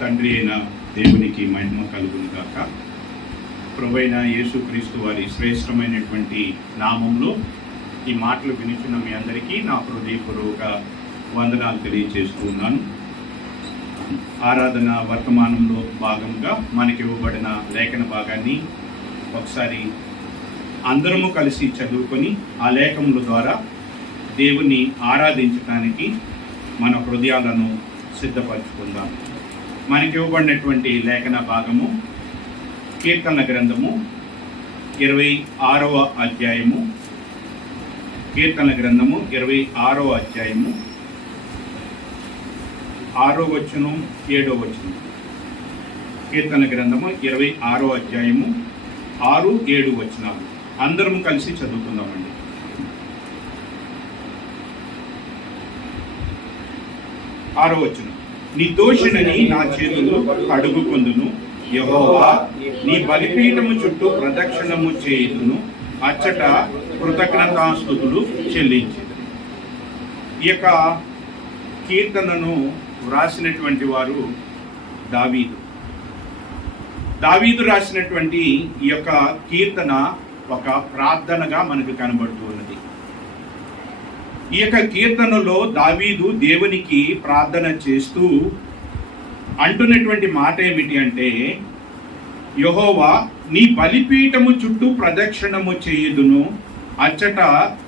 తండ్రి అయిన దేవునికి మహిమ కలుగును గాక. ప్రభువైన యేసుక్రీస్తు వారి శ్రేష్టమైనటువంటి నామంలో ఈ మాటలు వినిచున్న మీ అందరికీ నా హృదయపూర్వక వందనాలు తెలియజేస్తూ ఉన్నాను. ఆరాధన వర్తమానంలో భాగంగా మనకి ఇవ్వబడిన లేఖన భాగాన్ని ఒకసారి అందరము కలిసి చదువుకొని ఆ లేఖముల ద్వారా దేవుని ఆరాధించడానికి మన హృదయాలను సిద్ధపరచుకుందాం. మనకి ఇవ్వబడినటువంటి లేఖన భాగము కీర్తనల గ్రంథము 26వ అధ్యాయము. కీర్తనల గ్రంథము 26వ అధ్యాయము 6వ వచనం 7వ వచనం. కీర్తనల గ్రంథము 26వ అధ్యాయము 6, 7 వచనాలు అందరం కలిసి చదువుకుందామండి. ఆరో వచనం. నీ దోషిని నా చేతులు కడుగుకొందును, యెహోవా నీ బలిపీఠము చుట్టూ ప్రదక్షిణము చేయుదును, అచ్చట కృతజ్ఞతాస్తుతులు చెల్లించెదను. ఈ యొక్క కీర్తనను వ్రాసినటువంటి వారు దావీదు రాసినటువంటి ఈ యొక్క కీర్తన ఒక ప్రార్థనగా మనకు కనబడుతూ ఉన్నది. ఈ యొక్క కీర్తనలో దావీదు దేవునికి ప్రార్థన చేస్తూ అంటున్నటువంటి మాట ఏమిటి అంటే, యెహోవా నీ బలిపీఠము చుట్టూ ప్రదక్షిణము చేయుదును, అచ్చట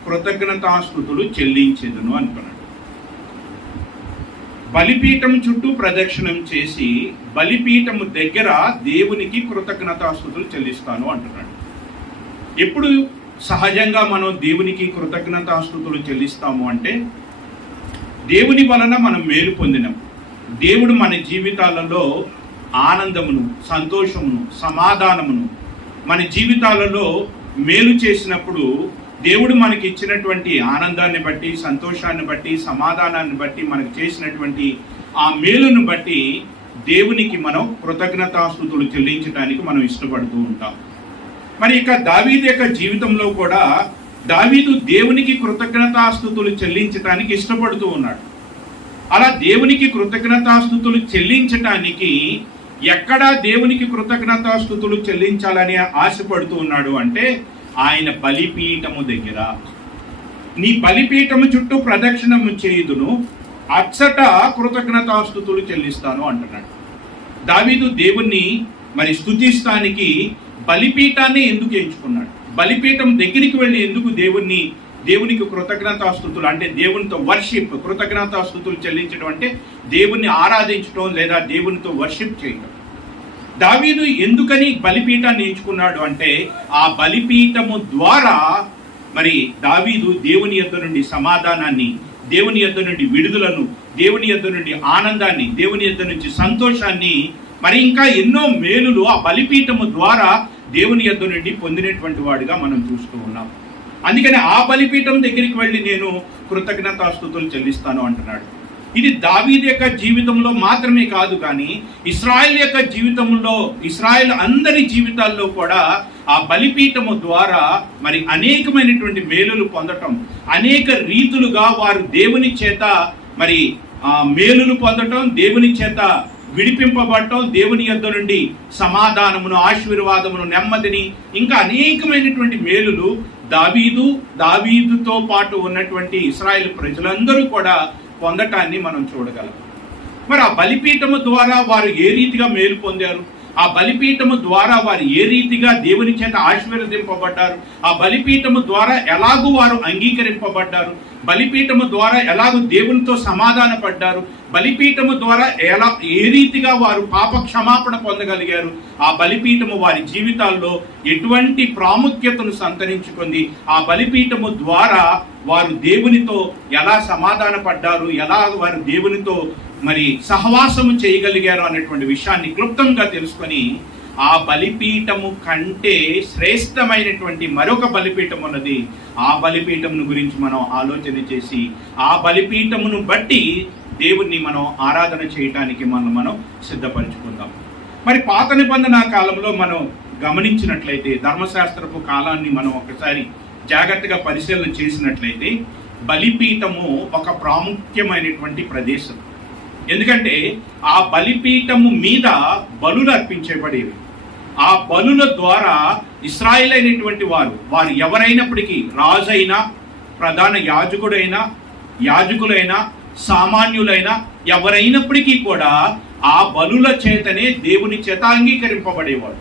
కృతజ్ఞతాస్తుతులు చెల్లించెదను అనుకున్నాడు. బలిపీఠం చుట్టూ ప్రదక్షిణం చేసి బలిపీఠము దగ్గర దేవునికి కృతజ్ఞతాస్తుతులు చెల్లిస్తాను అంటున్నాడు. ఎప్పుడు సహజంగా మనం దేవునికి కృతజ్ఞతాస్తుతులు చెల్లిస్తాము అంటే, దేవుని వలన మనం మేలు పొందినాం. దేవుడు మన జీవితాలలో ఆనందమును, సంతోషమును, సమాధానమును మన జీవితాలలో మేలు చేసినప్పుడు దేవుడు మనకి ఇచ్చినటువంటి ఆనందాన్ని బట్టి, సంతోషాన్ని బట్టి, సమాధానాన్ని బట్టి, మనకు చేసినటువంటి ఆ మేలును బట్టి దేవునికి మనం కృతజ్ఞతాస్తుతులు చెల్లించడానికి మనం ఇష్టపడుతూ ఉంటాం. మరి ఇక దావీదు యొక్క జీవితంలో కూడా దావీదు దేవునికి కృతజ్ఞతాస్తుతులు చెల్లించడానికి ఇష్టపడుతూ ఉన్నాడు. అలా దేవునికి కృతజ్ఞతాస్తుతులు చెల్లించటానికి ఎక్కడా దేవునికి కృతజ్ఞతాస్తుతులు చెల్లించాలని ఆశపడుతూ ఉన్నాడు అంటే, ఆయన బలిపీఠము దగ్గర. నీ బలిపీఠము చుట్టూ ప్రదక్షిణము చేయుదును, అచ్చట కృతజ్ఞతాస్తుతులు చెల్లిస్తాను అంటున్నాడు. దావీదు దేవుణ్ణి మరి స్తుతిస్తానికి బలిపీఠాన్ని ఎందుకు ఎంచుకున్నాడు? బలిపీఠం దగ్గరికి వెళ్ళి ఎందుకు దేవునికి కృతజ్ఞతాస్తుతులు అంటే దేవునితో వర్షిప్, కృతజ్ఞతాస్తుతులు చెల్లించడం అంటే దేవుణ్ణి ఆరాధించడం లేదా దేవునితో వర్షిప్ చేయడం. దావీదు ఎందుకని బలిపీఠాన్ని ఎంచుకున్నాడు అంటే, ఆ బలిపీఠము ద్వారా మరి దావీదు దేవుని యొద్ద నుండి సమాధానాన్ని, దేవుని యొద్ద నుండి విడుదలను, దేవుని యొద్ద నుండి ఆనందాన్ని, దేవుని యొద్ద నుంచి సంతోషాన్ని, మరి ఇంకా ఎన్నో మేలులు ఆ బలిపీఠము ద్వారా దేవుని యొద్ద నుండి పొందినటువంటి వాడిగా మనం చూస్తూ ఉన్నాం. అందుకని ఆ బలిపీఠం దగ్గరికి వెళ్ళి నేను కృతజ్ఞతాస్తుతులు చెల్లిస్తాను అంటున్నాడు. ఇది దావీదు యొక్క జీవితంలో మాత్రమే కాదు, కానీ ఇశ్రాయేల్ యొక్క జీవితంలో, ఇశ్రాయేల్ అందరి జీవితాల్లో కూడా ఆ బలిపీఠము ద్వారా మరి అనేకమైనటువంటి మేలులు పొందటం, అనేక రీతులుగా వారు దేవుని చేత మరి మేలులు పొందటం, దేవుని చేత విడిపింపబడటం, దేవుని యొద్ద నుండి సమాధానమును, ఆశీర్వాదమును, నెమ్మదిని, ఇంకా అనేకమైనటువంటి మేలులు దావీదుతో పాటు ఉన్నటువంటి ఇశ్రాయేల్ ప్రజలందరూ కూడా పొందటాన్ని మనం చూడగలం. మరి ఆ బలిపీఠము ద్వారా వారు ఏ రీతిగా మేలు పొందారు? ఆ బలిపీఠము ద్వారా వారు ఏ రీతిగా దేవుని చేత ఆశీర్వదింపబడ్డారు? ఆ బలిపీఠము ద్వారా ఎలాగూ వారు అంగీకరింపబడ్డారు? బలిపీఠము ద్వారా ఎలాగూ దేవునితో సమాధాన పడ్డారు? బలిపీఠము ద్వారా ఏ రీతిగా వారు పాప క్షమాపణ పొందగలిగారు? ఆ బలిపీఠము వారి జీవితాల్లో ఎటువంటి ప్రాముఖ్యతను సంతరించుకుంది? ఆ బలిపీఠము ద్వారా వారు దేవునితో ఎలా సమాధాన పడ్డారు, ఎలా వారు దేవునితో మరి సహవాసము చేయగలిగారు అనేటువంటి విషయాన్ని క్లుప్తంగా తెలుసుకొని, ఆ బలిపీఠము కంటే శ్రేష్టమైనటువంటి మరొక బలిపీఠం ఉన్నది. ఆ బలిపీఠమును గురించి మనం ఆలోచన చేసి ఆ బలిపీఠమును బట్టి దేవుణ్ణి మనం ఆరాధన చేయటానికి మనం సిద్ధపరచుకుందాం. మరి పాత నిబంధన కాలంలో మనం గమనించినట్లయితే, ధర్మశాస్త్రపు కాలాన్ని మనం ఒకసారి జాగ్రత్తగా పరిశీలన చేసినట్లయితే, బలిపీఠము ఒక ప్రాముఖ్యమైనటువంటి ప్రదేశం. ఎందుకంటే ఆ బలిపీఠము మీద బలులు అర్పించబడేవి. ఆ బలుల ద్వారా ఇశ్రాయేల్ అయినటువంటి వారు ఎవరైనప్పటికీ, రాజైనా, ప్రధాన యాజకులైనా, సామాన్యులైనా ఎవరైనప్పటికీ కూడా ఆ బలుల చేతనే దేవుని చేత అంగీకరింపబడేవాడు.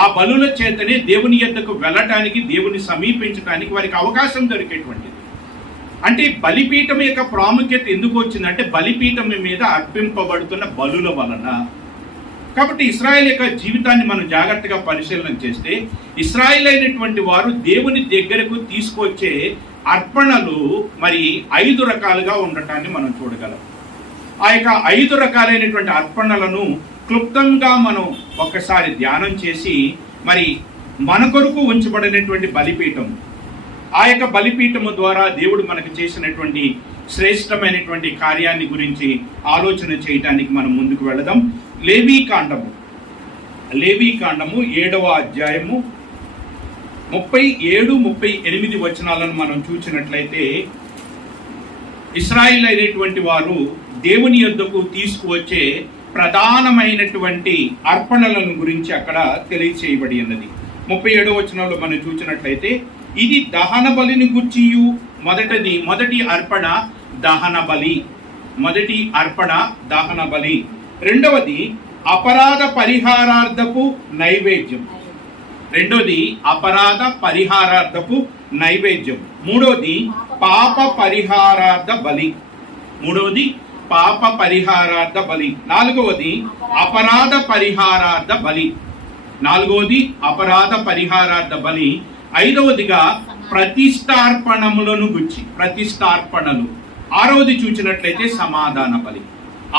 ఆ బలుల చేతనే దేవుని యొద్దకు వెళ్ళటానికి, దేవుని సమీపించడానికి వారికి అవకాశం దొరికేటువంటిది. అంటే బలిపీఠం యొక్క ప్రాముఖ్యత ఎందుకు వచ్చిందంటే బలిపీఠం మీద అర్పింపబడుతున్న బలుల వలన. కాబట్టి ఇశ్రాయేల్ యొక్క జీవితాన్ని మనం జాగ్రత్తగా పరిశీలన చేస్తే ఇశ్రాయేల్ అయినటువంటి వారు దేవుని దగ్గరకు తీసుకొచ్చే అర్పణలు మరి 5 రకాలుగా ఉండటాన్ని మనం చూడగలం. ఆ యొక్క 5 రకాలైనటువంటి అర్పణలను క్లుప్తంగా మనం ఒక్కసారి ధ్యానం చేసి మరి మన కొరకు ఉంచబడినటువంటి బలిపీఠం, ఆ యొక్క బలిపీఠము ద్వారా దేవుడు మనకు చేసినటువంటి శ్రేష్టమైనటువంటి కార్యాన్ని గురించి ఆలోచన చేయటానికి మనం ముందుకు వెళదాం. లేవీకాండము 7వ అధ్యాయము 37-38 వచనాలను మనం చూసినట్లయితే ఇశ్రాయేల్ అయినటువంటి వారు దేవుని యొద్దకు తీసుకువచ్చే ప్రధానమైనటువంటి అర్పణలను గురించి అక్కడ తెలియచేయబడి ఉన్నది. 37వ వచనంలో మనం చూసినట్లయితే ఇది దహన బలిని గుర్చియు మొదటి అర్పణ దహన బలి. రెండవది అపరాధ పరిహారార్థపు నైవేద్యం. మూడవది పాప పరిహారార్థ బలి. నాలుగవది అపరాధ పరిహారార్థ బలి. ఐదవదిగా ప్రతిష్టార్పణలు. ఆరవది చూసినట్లయితే సమాధాన బలి.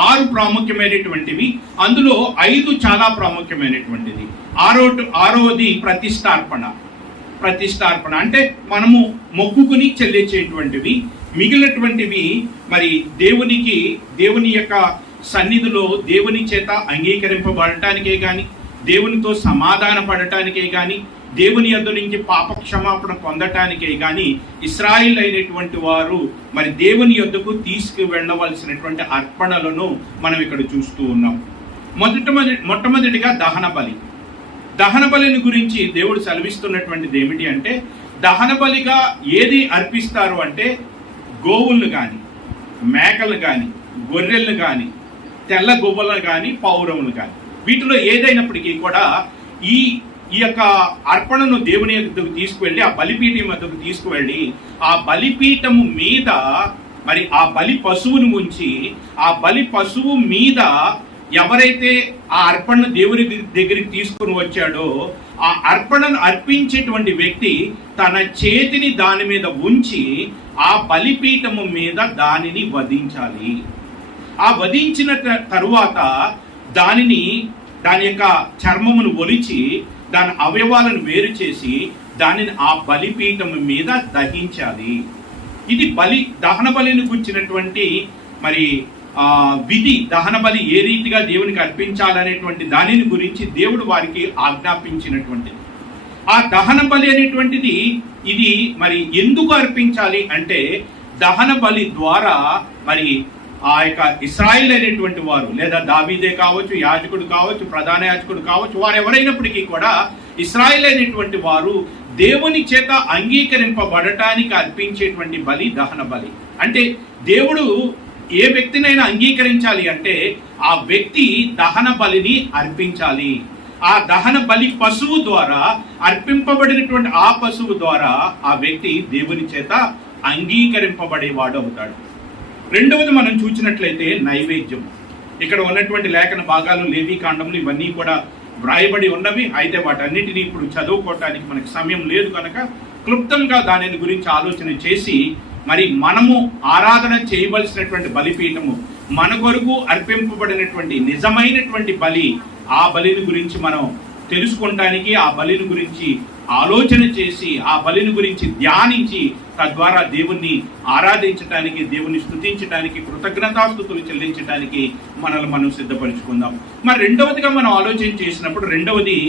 6 ప్రాముఖ్యమైనటువంటివి, అందులో 5 చాలా ప్రాముఖ్యమైనటువంటిది. ఆరవది ప్రతిష్టార్పణ అంటే మనము మొక్కుకుని చెల్లించేటువంటివి. మిగిలినటువంటివి మరి దేవుని యొక్క సన్నిధిలో దేవుని చేత అంగీకరింపబడటానికే గాని, దేవునితో సమాధాన పడటానికే గాని, దేవుని యొద్ద నుంచి పాప క్షమాపణ పొందటానికే గాని ఇశ్రాయేల్ అయినటువంటి వారు మరి దేవుని యొద్దకు తీసుకువెళ్ళవలసినటువంటి అర్పణలను మనం ఇక్కడ చూస్తూ ఉన్నాం. మొట్టమొదటిగా దహన బలిని గురించి దేవుడు సెలవిస్తున్నటువంటిది ఏమిటి అంటే, దహన బలిగా ఏది అర్పిస్తారు అంటే గోవులను కానీ, మేకలు కానీ, గొర్రెలను కానీ, తెల్ల గువ్వలను కానీ, పౌరములు కానీ, వీటిలో ఏదైనప్పటికీ కూడా ఈ యొక్క అర్పణను దేవుని యొద్దకు తీసుకువెళ్ళి, ఆ బలిపీఠం వద్దకు తీసుకువెళ్ళి, ఆ బలిపీఠము మీద మరి ఆ బలి పశువును ఉంచి, ఆ బలి పశువు మీద ఎవరైతే ఆ అర్పణను దేవుని దగ్గరికి తీసుకుని వచ్చాడో ఆ అర్పణను అర్పించేటువంటి వ్యక్తి తన చేతిని దాని మీద ఉంచి ఆ బలిపీఠము మీద దానిని వధించాలి. ఆ వధించిన తరువాత దాని యొక్క చర్మమును ఒలిచి దాని అవయవాలను వేరు చేసి దానిని ఆ బలిపీఠము మీద దహించాలి. ఇది దహన బలిని గురించినటువంటి మరి విధి. దహన బలి ఏ రీతిగా దేవునికి అర్పించాలనేటువంటి దానిని గురించి దేవుడు వారికి ఆజ్ఞాపించినటువంటిది. ఆ దహన బలి అనేటువంటిది ఇది మరి ఎందుకు అర్పించాలి అంటే, దహన బలి ద్వారా మరి ఆ యొక్క ఇశ్రాయేల్ అనేటువంటి వారు, లేదా దావీదే కావచ్చు, యాజకుడు కావచ్చు, ప్రధాన యాజకుడు కావచ్చు, వారు ఎవరైనప్పటికీ కూడా ఇశ్రాయేల్ అనేటువంటి వారు దేవుని చేత అంగీకరింపబడటానికి అర్పించేటువంటి బలి దహన బలి. అంటే దేవుడు ఏ వ్యక్తినైనా అంగీకరించాలి అంటే ఆ వ్యక్తి దహన బలిని అర్పించాలి. ఆ దహన బలి పశువు ద్వారా అర్పింపబడినటువంటి ఆ పశువు ద్వారా ఆ వ్యక్తి దేవుని చేత అంగీకరింపబడేవాడు అవుతాడు. రెండవది మనం చూసినట్లయితే నైవేద్యం. ఇక్కడ ఉన్నటువంటి లేఖన భాగాలు, లేవీకాండములు ఇవన్నీ కూడా వ్రాయబడి ఉన్నవి. అయితే వాటన్నిటినీ ఇప్పుడు చదువుకోవటానికి మనకి సమయం లేదు కనుక క్లుప్తంగా దానిని గురించి ఆలోచన చేసి మరి మనము ఆరాధన చేయవలసినటువంటి బలిపీఠము, మన కొరకు అర్పింపబడినటువంటి నిజమైనటువంటి బలి, ఆ బలిని గురించి మనం తెలుసుకుంటానికి, ఆ బలిని గురించి ఆలోచన చేసి, ఆ బలిని గురించి ధ్యానించి తద్వారా దేవుణ్ణి ఆరాధించటానికి, దేవుణ్ణి స్తుతించటానికి, కృతజ్ఞతాస్తుతులు చెల్లించటానికి మనల్ని మనం సిద్ధపరచుకుందాం. మరి రెండవదిగా మనం ఆలోచన చేసినప్పుడు రెండవది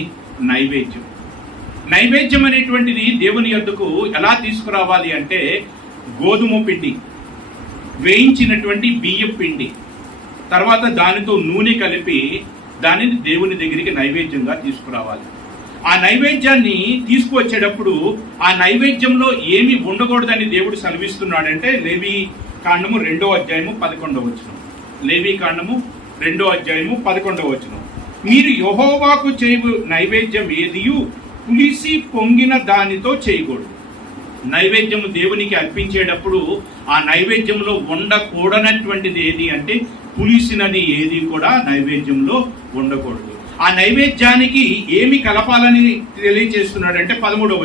నైవేద్యం. నైవేద్యం అనేటువంటిది దేవుని యొద్దకు ఎలా తీసుకురావాలి అంటే, గోధుమ పిండి, వేయించినటువంటి బియ్యం పిండి, తర్వాత దానితో నూనె కలిపి దానిని దేవుని దగ్గరికి నైవేద్యంగా తీసుకురావాలి. ఆ నైవేద్యాన్ని తీసుకువచ్చేటప్పుడు ఆ నైవేద్యంలో ఏమి ఉండకూడదని దేవుడు సెలవిస్తున్నాడంటే లేవి కాండము 2:11. లేవి కాండము 2:11. మీరు యెహోవాకు చేయు నైవేద్యం ఏదియు పులిసి పొంగిన దానితో చేయకూడదు. నైవేద్యము దేవునికి అర్పించేటప్పుడు ఆ నైవేద్యంలో ఉండకూడనటువంటిది ఏది అంటే పులిసినది ఏది కూడా నైవేద్యంలో ఉండకూడదు. ఆ నైవేద్యానికి ఏమి కలపాలని తెలియజేస్తున్నాడంటే 13వ.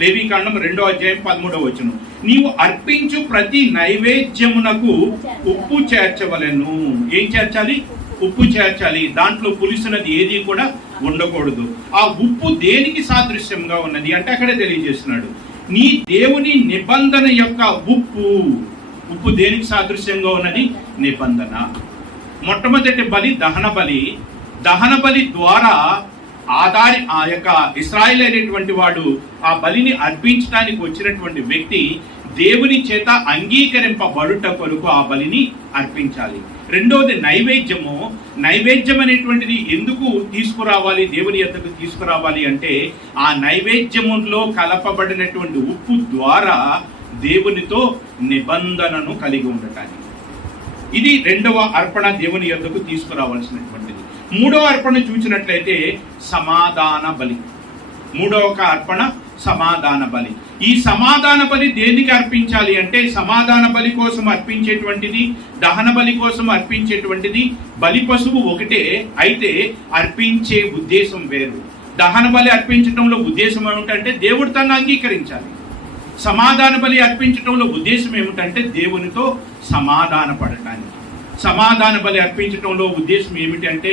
లేవి కాండం 2:13. నీవు అర్పించు ప్రతి నైవేద్యమునకు ఉప్పు చేర్చవలెను. ఏం చేర్చాలి? ఉప్పు చేర్చాలి. దాంట్లో పులిసినది ఏది కూడా ఉండకూడదు. ఆ ఉప్పు దేనికి సాదృశ్యంగా ఉన్నది అంటే అక్కడే తెలియజేస్తున్నాడు. నీ దేవుని నిబంధన యొక్క ఉప్పు దేనికి సాదృశ్యంగా ఉన్నది? నిబంధన. మొట్టమొదటి బలి దహన బలి ద్వారా ఆ యొక్క ఇశ్రాయేలు అనేటువంటి వాడు ఆ బలిని అర్పించడానికి వచ్చినటువంటి వ్యక్తి దేవుని చేత అంగీకరింపబడుట కొరకు ఆ బలిని అర్పించాలి. రెండవది నైవేద్యం అనేటువంటిది ఎందుకు తీసుకురావాలి, దేవుని యొద్దకు తీసుకురావాలి అంటే ఆ నైవేద్యములో కలపబడినటువంటి ఉప్పు ద్వారా దేవునితో నిబంధనను కలిగి ఉండటానికి. ఇది రెండవ అర్పణ దేవుని యొద్దకు తీసుకురావాల్సినటువంటిది. మూడవ అర్పణ చూసినట్లయితే సమాధాన బలి. మూడవ అర్పణ సమాధాన బలి. ఈ సమాధాన బలి దేనికి అర్పించాలి అంటే సమాధాన బలి కోసం అర్పించేటువంటిది, దహన బలి కోసం అర్పించేటువంటిది బలి పశువు ఒకటే, అయితే అర్పించే ఉద్దేశం వేరు. దహన బలి అర్పించడంలో ఉద్దేశం ఏమిటంటే దేవుడు తను అంగీకరించాలి. సమాధాన బలి అర్పించడంలో ఉద్దేశం ఏమిటంటే దేవునితో సమాధాన పడటానికి. సమాధాన బలి అర్పించడంలో ఉద్దేశం ఏమిటి అంటే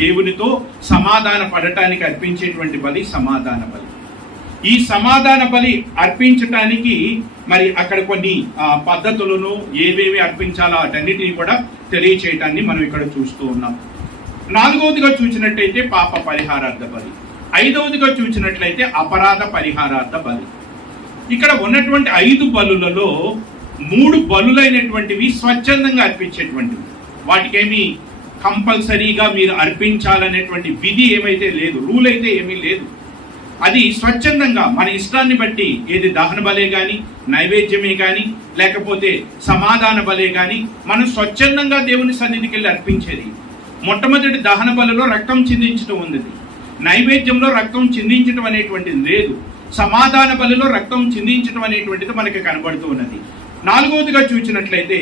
దేవునితో సమాధాన పడటానికి అర్పించేటువంటి బలి సమాధాన బలి. ఈ సమాధాన బలి అర్పించటానికి మరి అక్కడ కొన్ని పద్ధతులను ఏవేవి అర్పించాలో వాటన్నిటిని కూడా తెలియచేయటాన్ని మనం ఇక్కడ చూస్తూ ఉన్నాం. నాలుగవదిగా చూసినట్లయితే పాప పరిహారార్థ బలి. ఐదవదిగా చూసినట్లయితే అపరాధ పరిహారార్థ బలి. ఇక్కడ ఉన్నటువంటి 5 బలులలో 3 బలులైనటువంటివి స్వచ్ఛందంగా అర్పించేటువంటివి. వాటికేమి కంపల్సరీగా మీరు అర్పించాలనేటువంటి విధి ఏమైతే లేదు, రూల్ అయితే ఏమీ లేదు. అది స్వచ్ఛందంగా మన ఇష్టాన్ని బట్టి ఏది దహన బలే కానీ, నైవేద్యమే కానీ, లేకపోతే సమాధాన బలే కానీ మనం స్వచ్ఛందంగా దేవుని సన్నిధికి వెళ్ళి అర్పించేది. మొట్టమొదటి దహన బలిలో రక్తం చిందించడం ఉంది. నైవేద్యంలో రక్తం చిందించడం అనేటువంటిది లేదు. సమాధాన బలిలో రక్తం చిందించడం అనేటువంటిది మనకి కనబడుతూ ఉన్నది. నాలుగవదిగా చూసినట్లయితే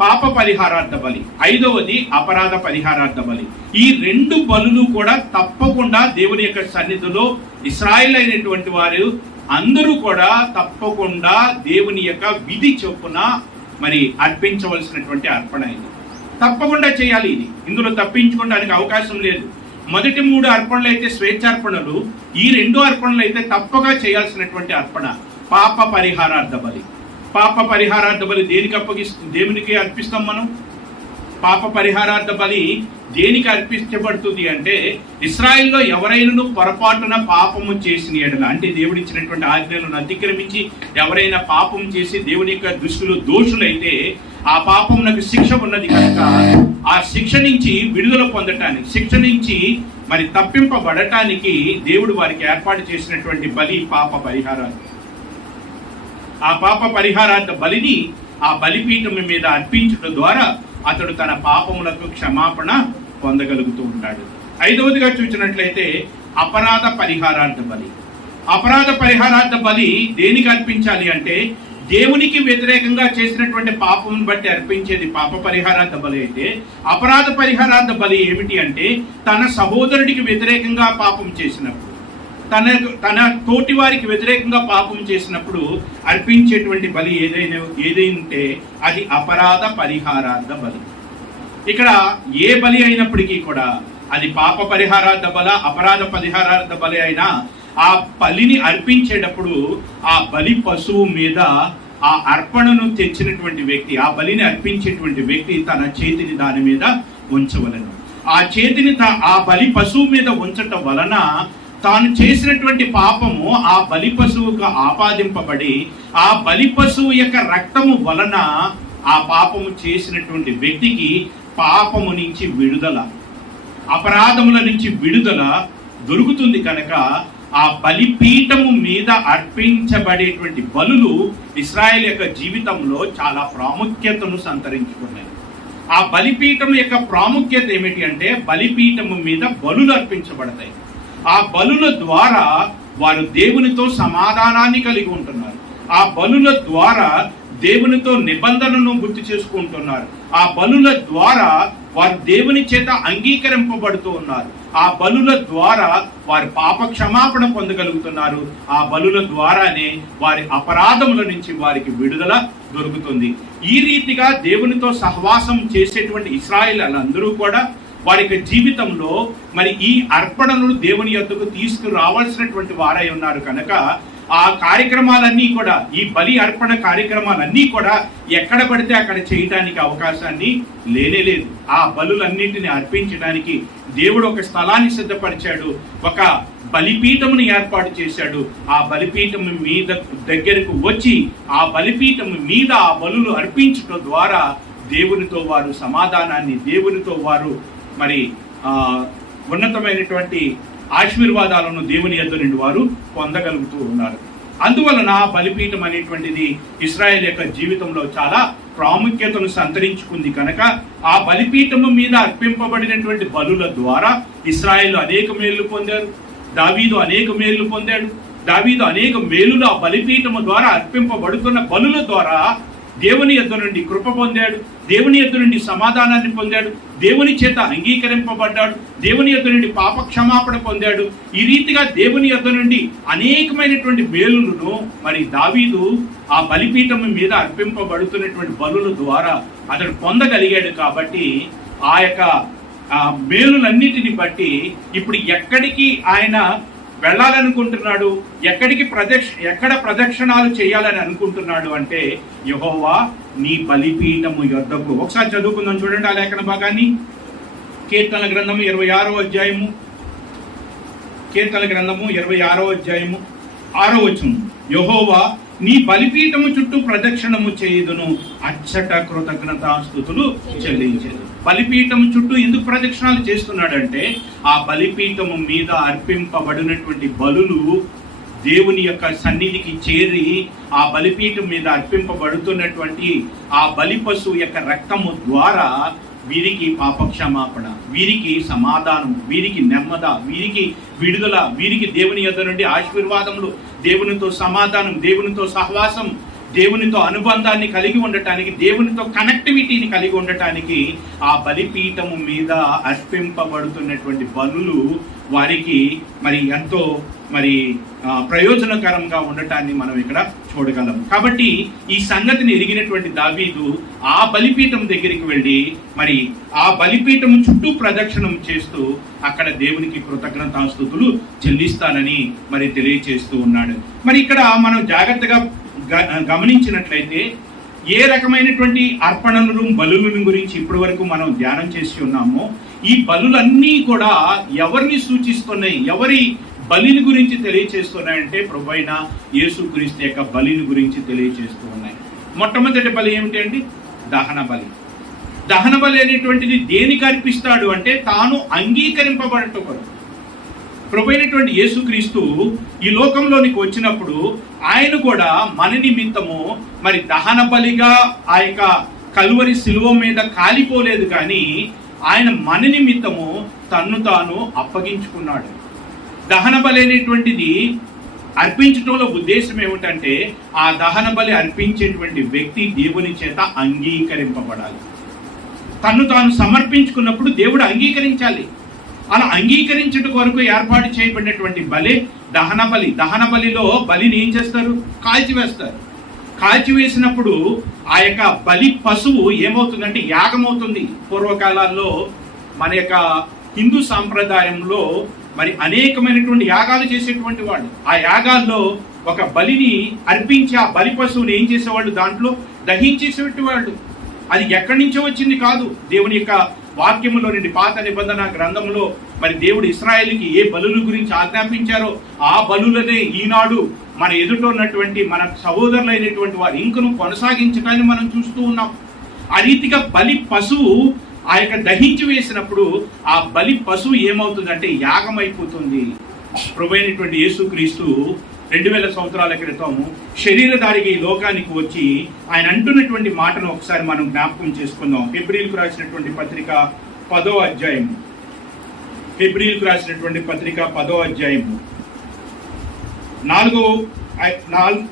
పాప పరిహారార్థ బలి. ఐదవది అపరాధ పరిహారార్థ బలి. ఈ 2 బలులు కూడా తప్పకుండా దేవుని యొక్క సన్నిధిలో ఇశ్రాయేలు అయినటువంటి వారు అందరూ కూడా తప్పకుండా దేవుని యొక్క విధి చొప్పున మరి అర్పించవలసినటువంటి అర్పణ ఇది. తప్పకుండా చేయాలి. ఇందులో తప్పించుకోవడానికి అవకాశం లేదు. మొదటి 3 అర్పణలు అయితే స్వేచ్ఛార్పణలు, ఈ 2 అర్పణలు అయితే తప్పగా చేయాల్సినటువంటి అర్పణ పాప పరిహారార్థ బలి. పాప పరిహారార్థ బలి దేవునికి అర్పిస్తాం మనం. పాప పరిహారార్థ బలి దేనికి అర్పించబడుతుంది అంటే ఇశ్రాయేల్లో ఎవరైనా పొరపాటున పాపము చేసిన ఎడల అంటే దేవుడు ఇచ్చినటువంటి ఆజ్ఞలను అతిక్రమించి ఎవరైనా పాపం చేసి దేవుని యొక్క దృష్టిలో దోషులైతే ఆ పాపమునకు శిక్ష ఉన్నది కనుక ఆ శిక్ష నుంచి విడుదల పొందటానికి, శిక్ష నుంచి మరి తప్పింపబడటానికి దేవుడు వారికి ఏర్పాటు చేసినటువంటి బలి పాప పరిహారార్థం. ఆ పాప పరిహారార్థ బలిని ఆ బలిపీఠం మీద అర్పించడం ద్వారా అతడు తన పాపములకు క్షమాపణ పొందగలుగుతూ ఉంటాడు. ఐదవదిగా చూసినట్లయితే అపరాధ పరిహారార్థ బలి. అపరాధ పరిహారార్థ బలి దేనికి అర్పించాలి అంటే దేవునికి వ్యతిరేకంగా చేసినటువంటి పాపం బట్టి అర్పించేది పాప పరిహారార్థ బలి అయితే, అపరాధ పరిహారార్థ బలి ఏమిటి అంటే తన సహోదరుడికి వ్యతిరేకంగా పాపం చేసినప్పుడు, తన తోటి వారికి వ్యతిరేకంగా పాపం చేసినప్పుడు అర్పించేటువంటి బలి ఏదైతే అది అపరాధ పరిహారార్థ బలి. ఇక్కడ ఏ బలి అయినప్పటికీ కూడా అది పాప పరిహారార్థ బల, అపరాధ పరిహారార్థ బలి అయినా ఆ బలిని అర్పించేటప్పుడు ఆ బలి పశువు మీద ఆ అర్పణను తెచ్చినటువంటి వ్యక్తి, ఆ బలిని అర్పించేటువంటి వ్యక్తి తన చేతిని దాని మీద ఉంచవలను. ఆ చేతిని ఆ బలి పశువు మీద ఉంచటం వలన తాను చేసినటువంటి పాపము ఆ బలి పశువుకు ఆపాదింపబడి ఆ బలి పశువు యొక్క రక్తము వలన ఆ పాపము చేసినటువంటి వ్యక్తికి పాపము నుంచి విడుదల, అపరాధముల నుంచి విడుదల దొరుకుతుంది. కనుక ఆ బలిపీఠము మీద అర్పించబడేటువంటి బలులు ఇశ్రాయేల్ యొక్క జీవితంలో చాలా ప్రాముఖ్యతను సంతరించుకున్నాయి. ఆ బలిపీఠం యొక్క ప్రాముఖ్యత ఏమిటి అంటే, బలిపీఠము మీద బలులు అర్పించబడతాయి. ఆ బలుల ద్వారా వారు దేవునితో సమాధానాన్ని కలిగి ఉంటున్నారు. ఆ బలుల ద్వారా దేవునితో నిబంధనను గుర్తు చేసుకుంటున్నారు. ఆ బలుల ద్వారా వారు దేవుని చేత అంగీకరింపబడుతూ ఉన్నారు. ఆ బలుల ద్వారా వారి పాప క్షమాపణ పొందగలుగుతున్నారు. ఆ బలుల ద్వారానే వారి అపరాధముల నుంచి వారికి విడుదల దొరుకుతుంది. ఈ రీతిగా దేవునితో సహవాసం చేసేటువంటి ఇశ్రాయేలీయులందరూ కూడా వారి యొక్క జీవితంలో మరి ఈ అర్పణను దేవుని యొద్దకు తీసుకురావాల్సినటువంటి వారై ఉన్నారు. కనుక ఆ కార్యక్రమాలన్నీ కూడా, ఈ బలి అర్పణ కార్యక్రమాలన్నీ కూడా ఎక్కడ పడితే అక్కడ చేయడానికి అవకాశాన్ని లేనేలేదు. ఆ బలులన్నింటిని అర్పించడానికి దేవుడు ఒక స్థలాన్ని సిద్ధపరిచాడు, ఒక బలిపీఠమును ఏర్పాటు చేశాడు. ఆ బలిపీఠం మీద దగ్గరకు వచ్చి ఆ బలిపీఠం మీద ఆ బలులు అర్పించడం ద్వారా దేవునితో వారు సమాధానాన్ని, దేవునితో వారు మరి ఉన్నతమైనటువంటి ఆశీర్వాదాలను దేవుని యొద్ద నుండి వారు పొందగలుగుతూ ఉన్నారు. అందువలన బలిపీఠం అనేటువంటిది ఇశ్రాయేల్ యొక్క జీవితంలో చాలా ప్రాముఖ్యతను సంతరించుకుంది. కనుక ఆ బలిపీఠము మీద అర్పింపబడినటువంటి బలుల ద్వారా ఇశ్రాయేల్ అనేక మేలు పొందారు. దావీదు అనేక మేలు పొందాడు. దావీదు అనేక మేలులు ఆ బలిపీఠము ద్వారా అర్పింపబడుతున్న బలుల ద్వారా దేవుని యొద్ద నుండి కృప పొందాడు, దేవుని యొద్ద నుండి సమాధానాన్ని పొందాడు, దేవుని చేత అంగీకరింపబడ్డాడు, దేవుని యొద్ద నుండి పాప క్షమాపణ పొందాడు. ఈ రీతిగా దేవుని యొద్ద నుండి అనేకమైనటువంటి మేలులను మరి దావీదు ఆ బలిపీఠం మీద అర్పింపబడుతున్నటువంటి బలుల ద్వారా అతడు పొందగలిగాడు. కాబట్టి ఆ యొక్క మేలులన్నిటిని బట్టి ఇప్పుడు ఎక్కడికి ఆయన వెళ్ళాలనుకుంటున్నాడు, ఎక్కడ ప్రదక్షిణాలు చేయాలని అనుకుంటున్నాడు అంటే, యెహోవా నీ బలిపీఠము యొద్దకు. ఒకసారి చదువుకుందాం, చూడండి ఆ లేఖన భాగాన్ని. కీర్తన గ్రంథము 26వ అధ్యాయము, కీర్తన గ్రంథము 26వ అధ్యాయము 6వ వచనం. యెహోవా నీ బలిపీఠము చుట్టూ ప్రదక్షిణము చేయుదును, అచ్చట కృతజ్ఞతాస్తుతులు చెల్లించేదు. బలిపీఠము చుట్టూ ఎందుకు ప్రదక్షిణాలు చేస్తున్నాడంటే, ఆ బలిపీఠము మీద అర్పింపబడినటువంటి బలులు దేవుని యొక్క సన్నిధికి చేరి ఆ బలిపీఠం మీద అర్పింపబడుతున్నటువంటి ఆ బలి పశువు యొక్క రక్తము ద్వారా వీరికి పాపక్షమాపణ, వీరికి సమాధానం, వీరికి నెమ్మద, వీరికి విడుదల, వీరికి దేవుని యొద్ద నుండి ఆశీర్వాదములు, దేవునితో సమాధానం, దేవునితో సహవాసం, దేవునితో అనుబంధాన్ని కలిగి ఉండటానికి, దేవునితో కనెక్టివిటీని కలిగి ఉండటానికి ఆ బలిపీఠము మీద అర్పింపబడుతున్నటువంటి బలులు వారికి మరి ఎంతో మరి ప్రయోజనకరంగా ఉండటాన్ని మనం ఇక్కడ చూడగలం. కాబట్టి ఈ సంగతిని ఎరిగినటువంటి దావీదు ఆ బలిపీఠం దగ్గరికి వెళ్ళి మరి ఆ బలిపీఠం చుట్టూ ప్రదక్షిణం చేస్తూ అక్కడ దేవునికి కృతజ్ఞతాస్తుతులు చెల్లిస్తానని మరి తెలియచేస్తూ ఉన్నాడు. మరి ఇక్కడ మనం జాగ్రత్తగా గమనించినట్లయితే ఏ రకమైనటువంటి అర్పణలను, బలులను గురించి ఇప్పటి వరకు మనం ధ్యానం చేసి ఉన్నామో, ఈ బలులన్నీ కూడా ఎవరిని సూచిస్తున్నాయి, ఎవరి బలిని గురించి తెలియచేస్తున్నాయంటే ప్రభువైన యేసుక్రీస్తు యొక్క బలిని గురించి తెలియచేస్తూ ఉన్నాయి. మొట్టమొదటి బలి ఏమిటి అండి? దహన బలి. దహన బలి అనేటువంటిది దేనికి అర్పిస్తాడు అంటే, తాను అంగీకరింపబడటం కొరకు. ప్రభువైనటువంటి యేసుక్రీస్తు ఈ లోకంలోనికి వచ్చినప్పుడు ఆయన కూడా మన నిమిత్తము మరి దహన బలిగా ఆ యొక్క కల్వరి శిలువ మీద కాలిపోలేదు, కానీ ఆయన మన నిమిత్తము తన్ను తాను అప్పగించుకున్నాడు. దహన బలి అనేటువంటిది అర్పించడంలో ఉద్దేశం ఏమిటంటే, ఆ దహన బలి అర్పించేటువంటి వ్యక్తి దేవుని చేత అంగీకరింపబడాలి. తన్ను తాను సమర్పించుకున్నప్పుడు దేవుడు అంగీకరించాలి. అలా అంగీకరించడం కొరకు ఏర్పాటు చేయబడినటువంటి బలి దహన బలి. దహన బలిలో బలిని ఏం చేస్తారు? కాల్చివేస్తారు. కాల్చివేసినప్పుడు ఆ యొక్క బలి పశువు ఏమవుతుందంటే యాగమవుతుంది. పూర్వకాలాల్లో మన యొక్క హిందూ సాంప్రదాయంలో మరి అనేకమైనటువంటి యాగాలు చేసేటువంటి వాళ్ళు, ఆ యాగాల్లో ఒక బలిని అర్పించి ఆ బలి పశువుని ఏం చేసేవాళ్ళు? దాంట్లో దహించేసేవాళ్ళు. అది ఎక్కడి నుంచో వచ్చింది కాదు, దేవుని యొక్క వాక్యములో నుండి, పాత నిబంధన గ్రంథంలో మరి దేవుడు ఇశ్రాయేలుకి ఏ బలుల గురించి ఆజ్ఞాపించారో ఆ బలులనే ఈనాడు మన ఎదుట ఉన్నటువంటి మన సహోదరులైనటువంటి వారు ఇంకను కొనసాగించడాన్ని మనం చూస్తూ ఉన్నాం. ఆ రీతిగా బలి పశువు ఆ యొక్క దహించి వేసినప్పుడు ఆ బలి పశువు ఏమవుతుందంటే యాగం అయిపోతుంది. ప్రభువైనటువంటి యేసుక్రీస్తు 2000 సంవత్సరాల క్రితం శరీరధారిగా ఈ లోకానికి వచ్చి ఆయన అంటున్నటువంటి మాటను ఒకసారి మనం జ్ఞాపకం చేసుకుందాం. హెబ్రీయులకు రాసినటువంటి పత్రిక 10వ అధ్యాయం, హెబ్రీయులకు రాసినటువంటి పత్రిక 10వ అధ్యాయము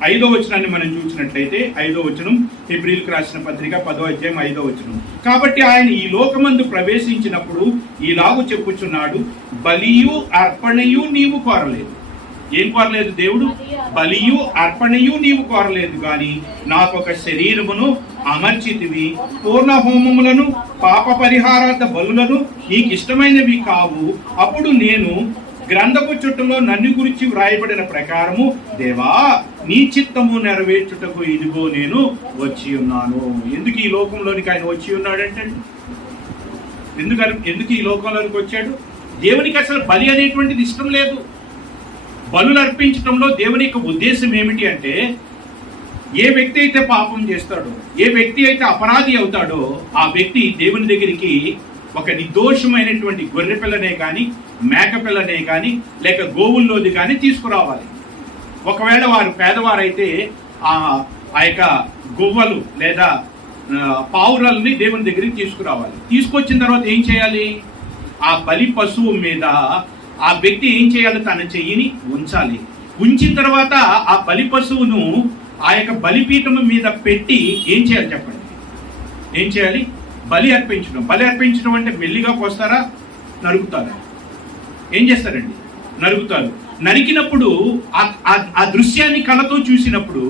5వ వచనాన్ని మనం చూసినట్లయితే 5వ వచనం, హెబ్రీయులకు రాసిన పత్రిక 10వ అధ్యాయం 5వ వచనం. కాబట్టి ఆయన ఈ లోకమందు ప్రవేశించినప్పుడు ఈలాగు చెప్పుచున్నాడు, బలియు అర్పణయు నీవు కోరలేదు. ఏం కోరలేదు దేవుడు? బలియు అర్పణయు నీవు కోరలేదు, కానీ నాకొక శరీరమును అమర్చితివి, పూర్ణ హోమములను పాప పరిహారార్థ బలులను నీకు ఇష్టమైనవి కావు. అప్పుడు నేను గ్రంథపు చుట్టలో నన్ను గురించి వ్రాయబడిన ప్రకారము, దేవా నీ చిత్తము నెరవేర్చుటకు ఇదిగో నేను వచ్చి ఉన్నాను. ఎందుకు ఈ లోకంలోనికి ఆయన వచ్చి ఉన్నాడంటే, ఎందుకు ఈ లోకంలోనికి వచ్చాడు? దేవునికి అసలు బలి అనేటువంటిది ఇష్టం లేదు. బలులు అర్పించడంలో దేవుని యొక్క ఉద్దేశం ఏమిటి అంటే, ఏ వ్యక్తి అయితే పాపం చేస్తాడో, ఏ వ్యక్తి అయితే అపరాధి అవుతాడో, ఆ వ్యక్తి దేవుని దగ్గరికి ఒక నిర్దోషమైనటువంటి గొర్రె పిల్లనే కానీ, మేక పిల్లనే కానీ, లేక గోవుల్లోది కానీ తీసుకురావాలి. ఒకవేళ వారు పేదవారైతే ఆ యొక్క గువ్వలు లేదా పావురాలని దేవుని దగ్గరికి తీసుకురావాలి. తీసుకొచ్చిన తర్వాత ఏం చేయాలి? ఆ బలి పశువు మీద ఆ వ్యక్తి ఏం చేయాలి? తన చెయ్యిని ఉంచాలి. ఉంచిన తర్వాత ఆ బలి పశువును ఆ యొక్క బలిపీఠం మీద పెట్టి ఏం చేయాలి చెప్పండి? ఏం చేయాలి? బలి అర్పించడం. బలి అర్పించడం అంటే మెల్లిగా కోస్తారా? నరుకుతారా? ఏం చేస్తారండి? నరుకుతారు. నరికినప్పుడు ఆ దృశ్యాన్ని కళ్ళతో చూసినప్పుడు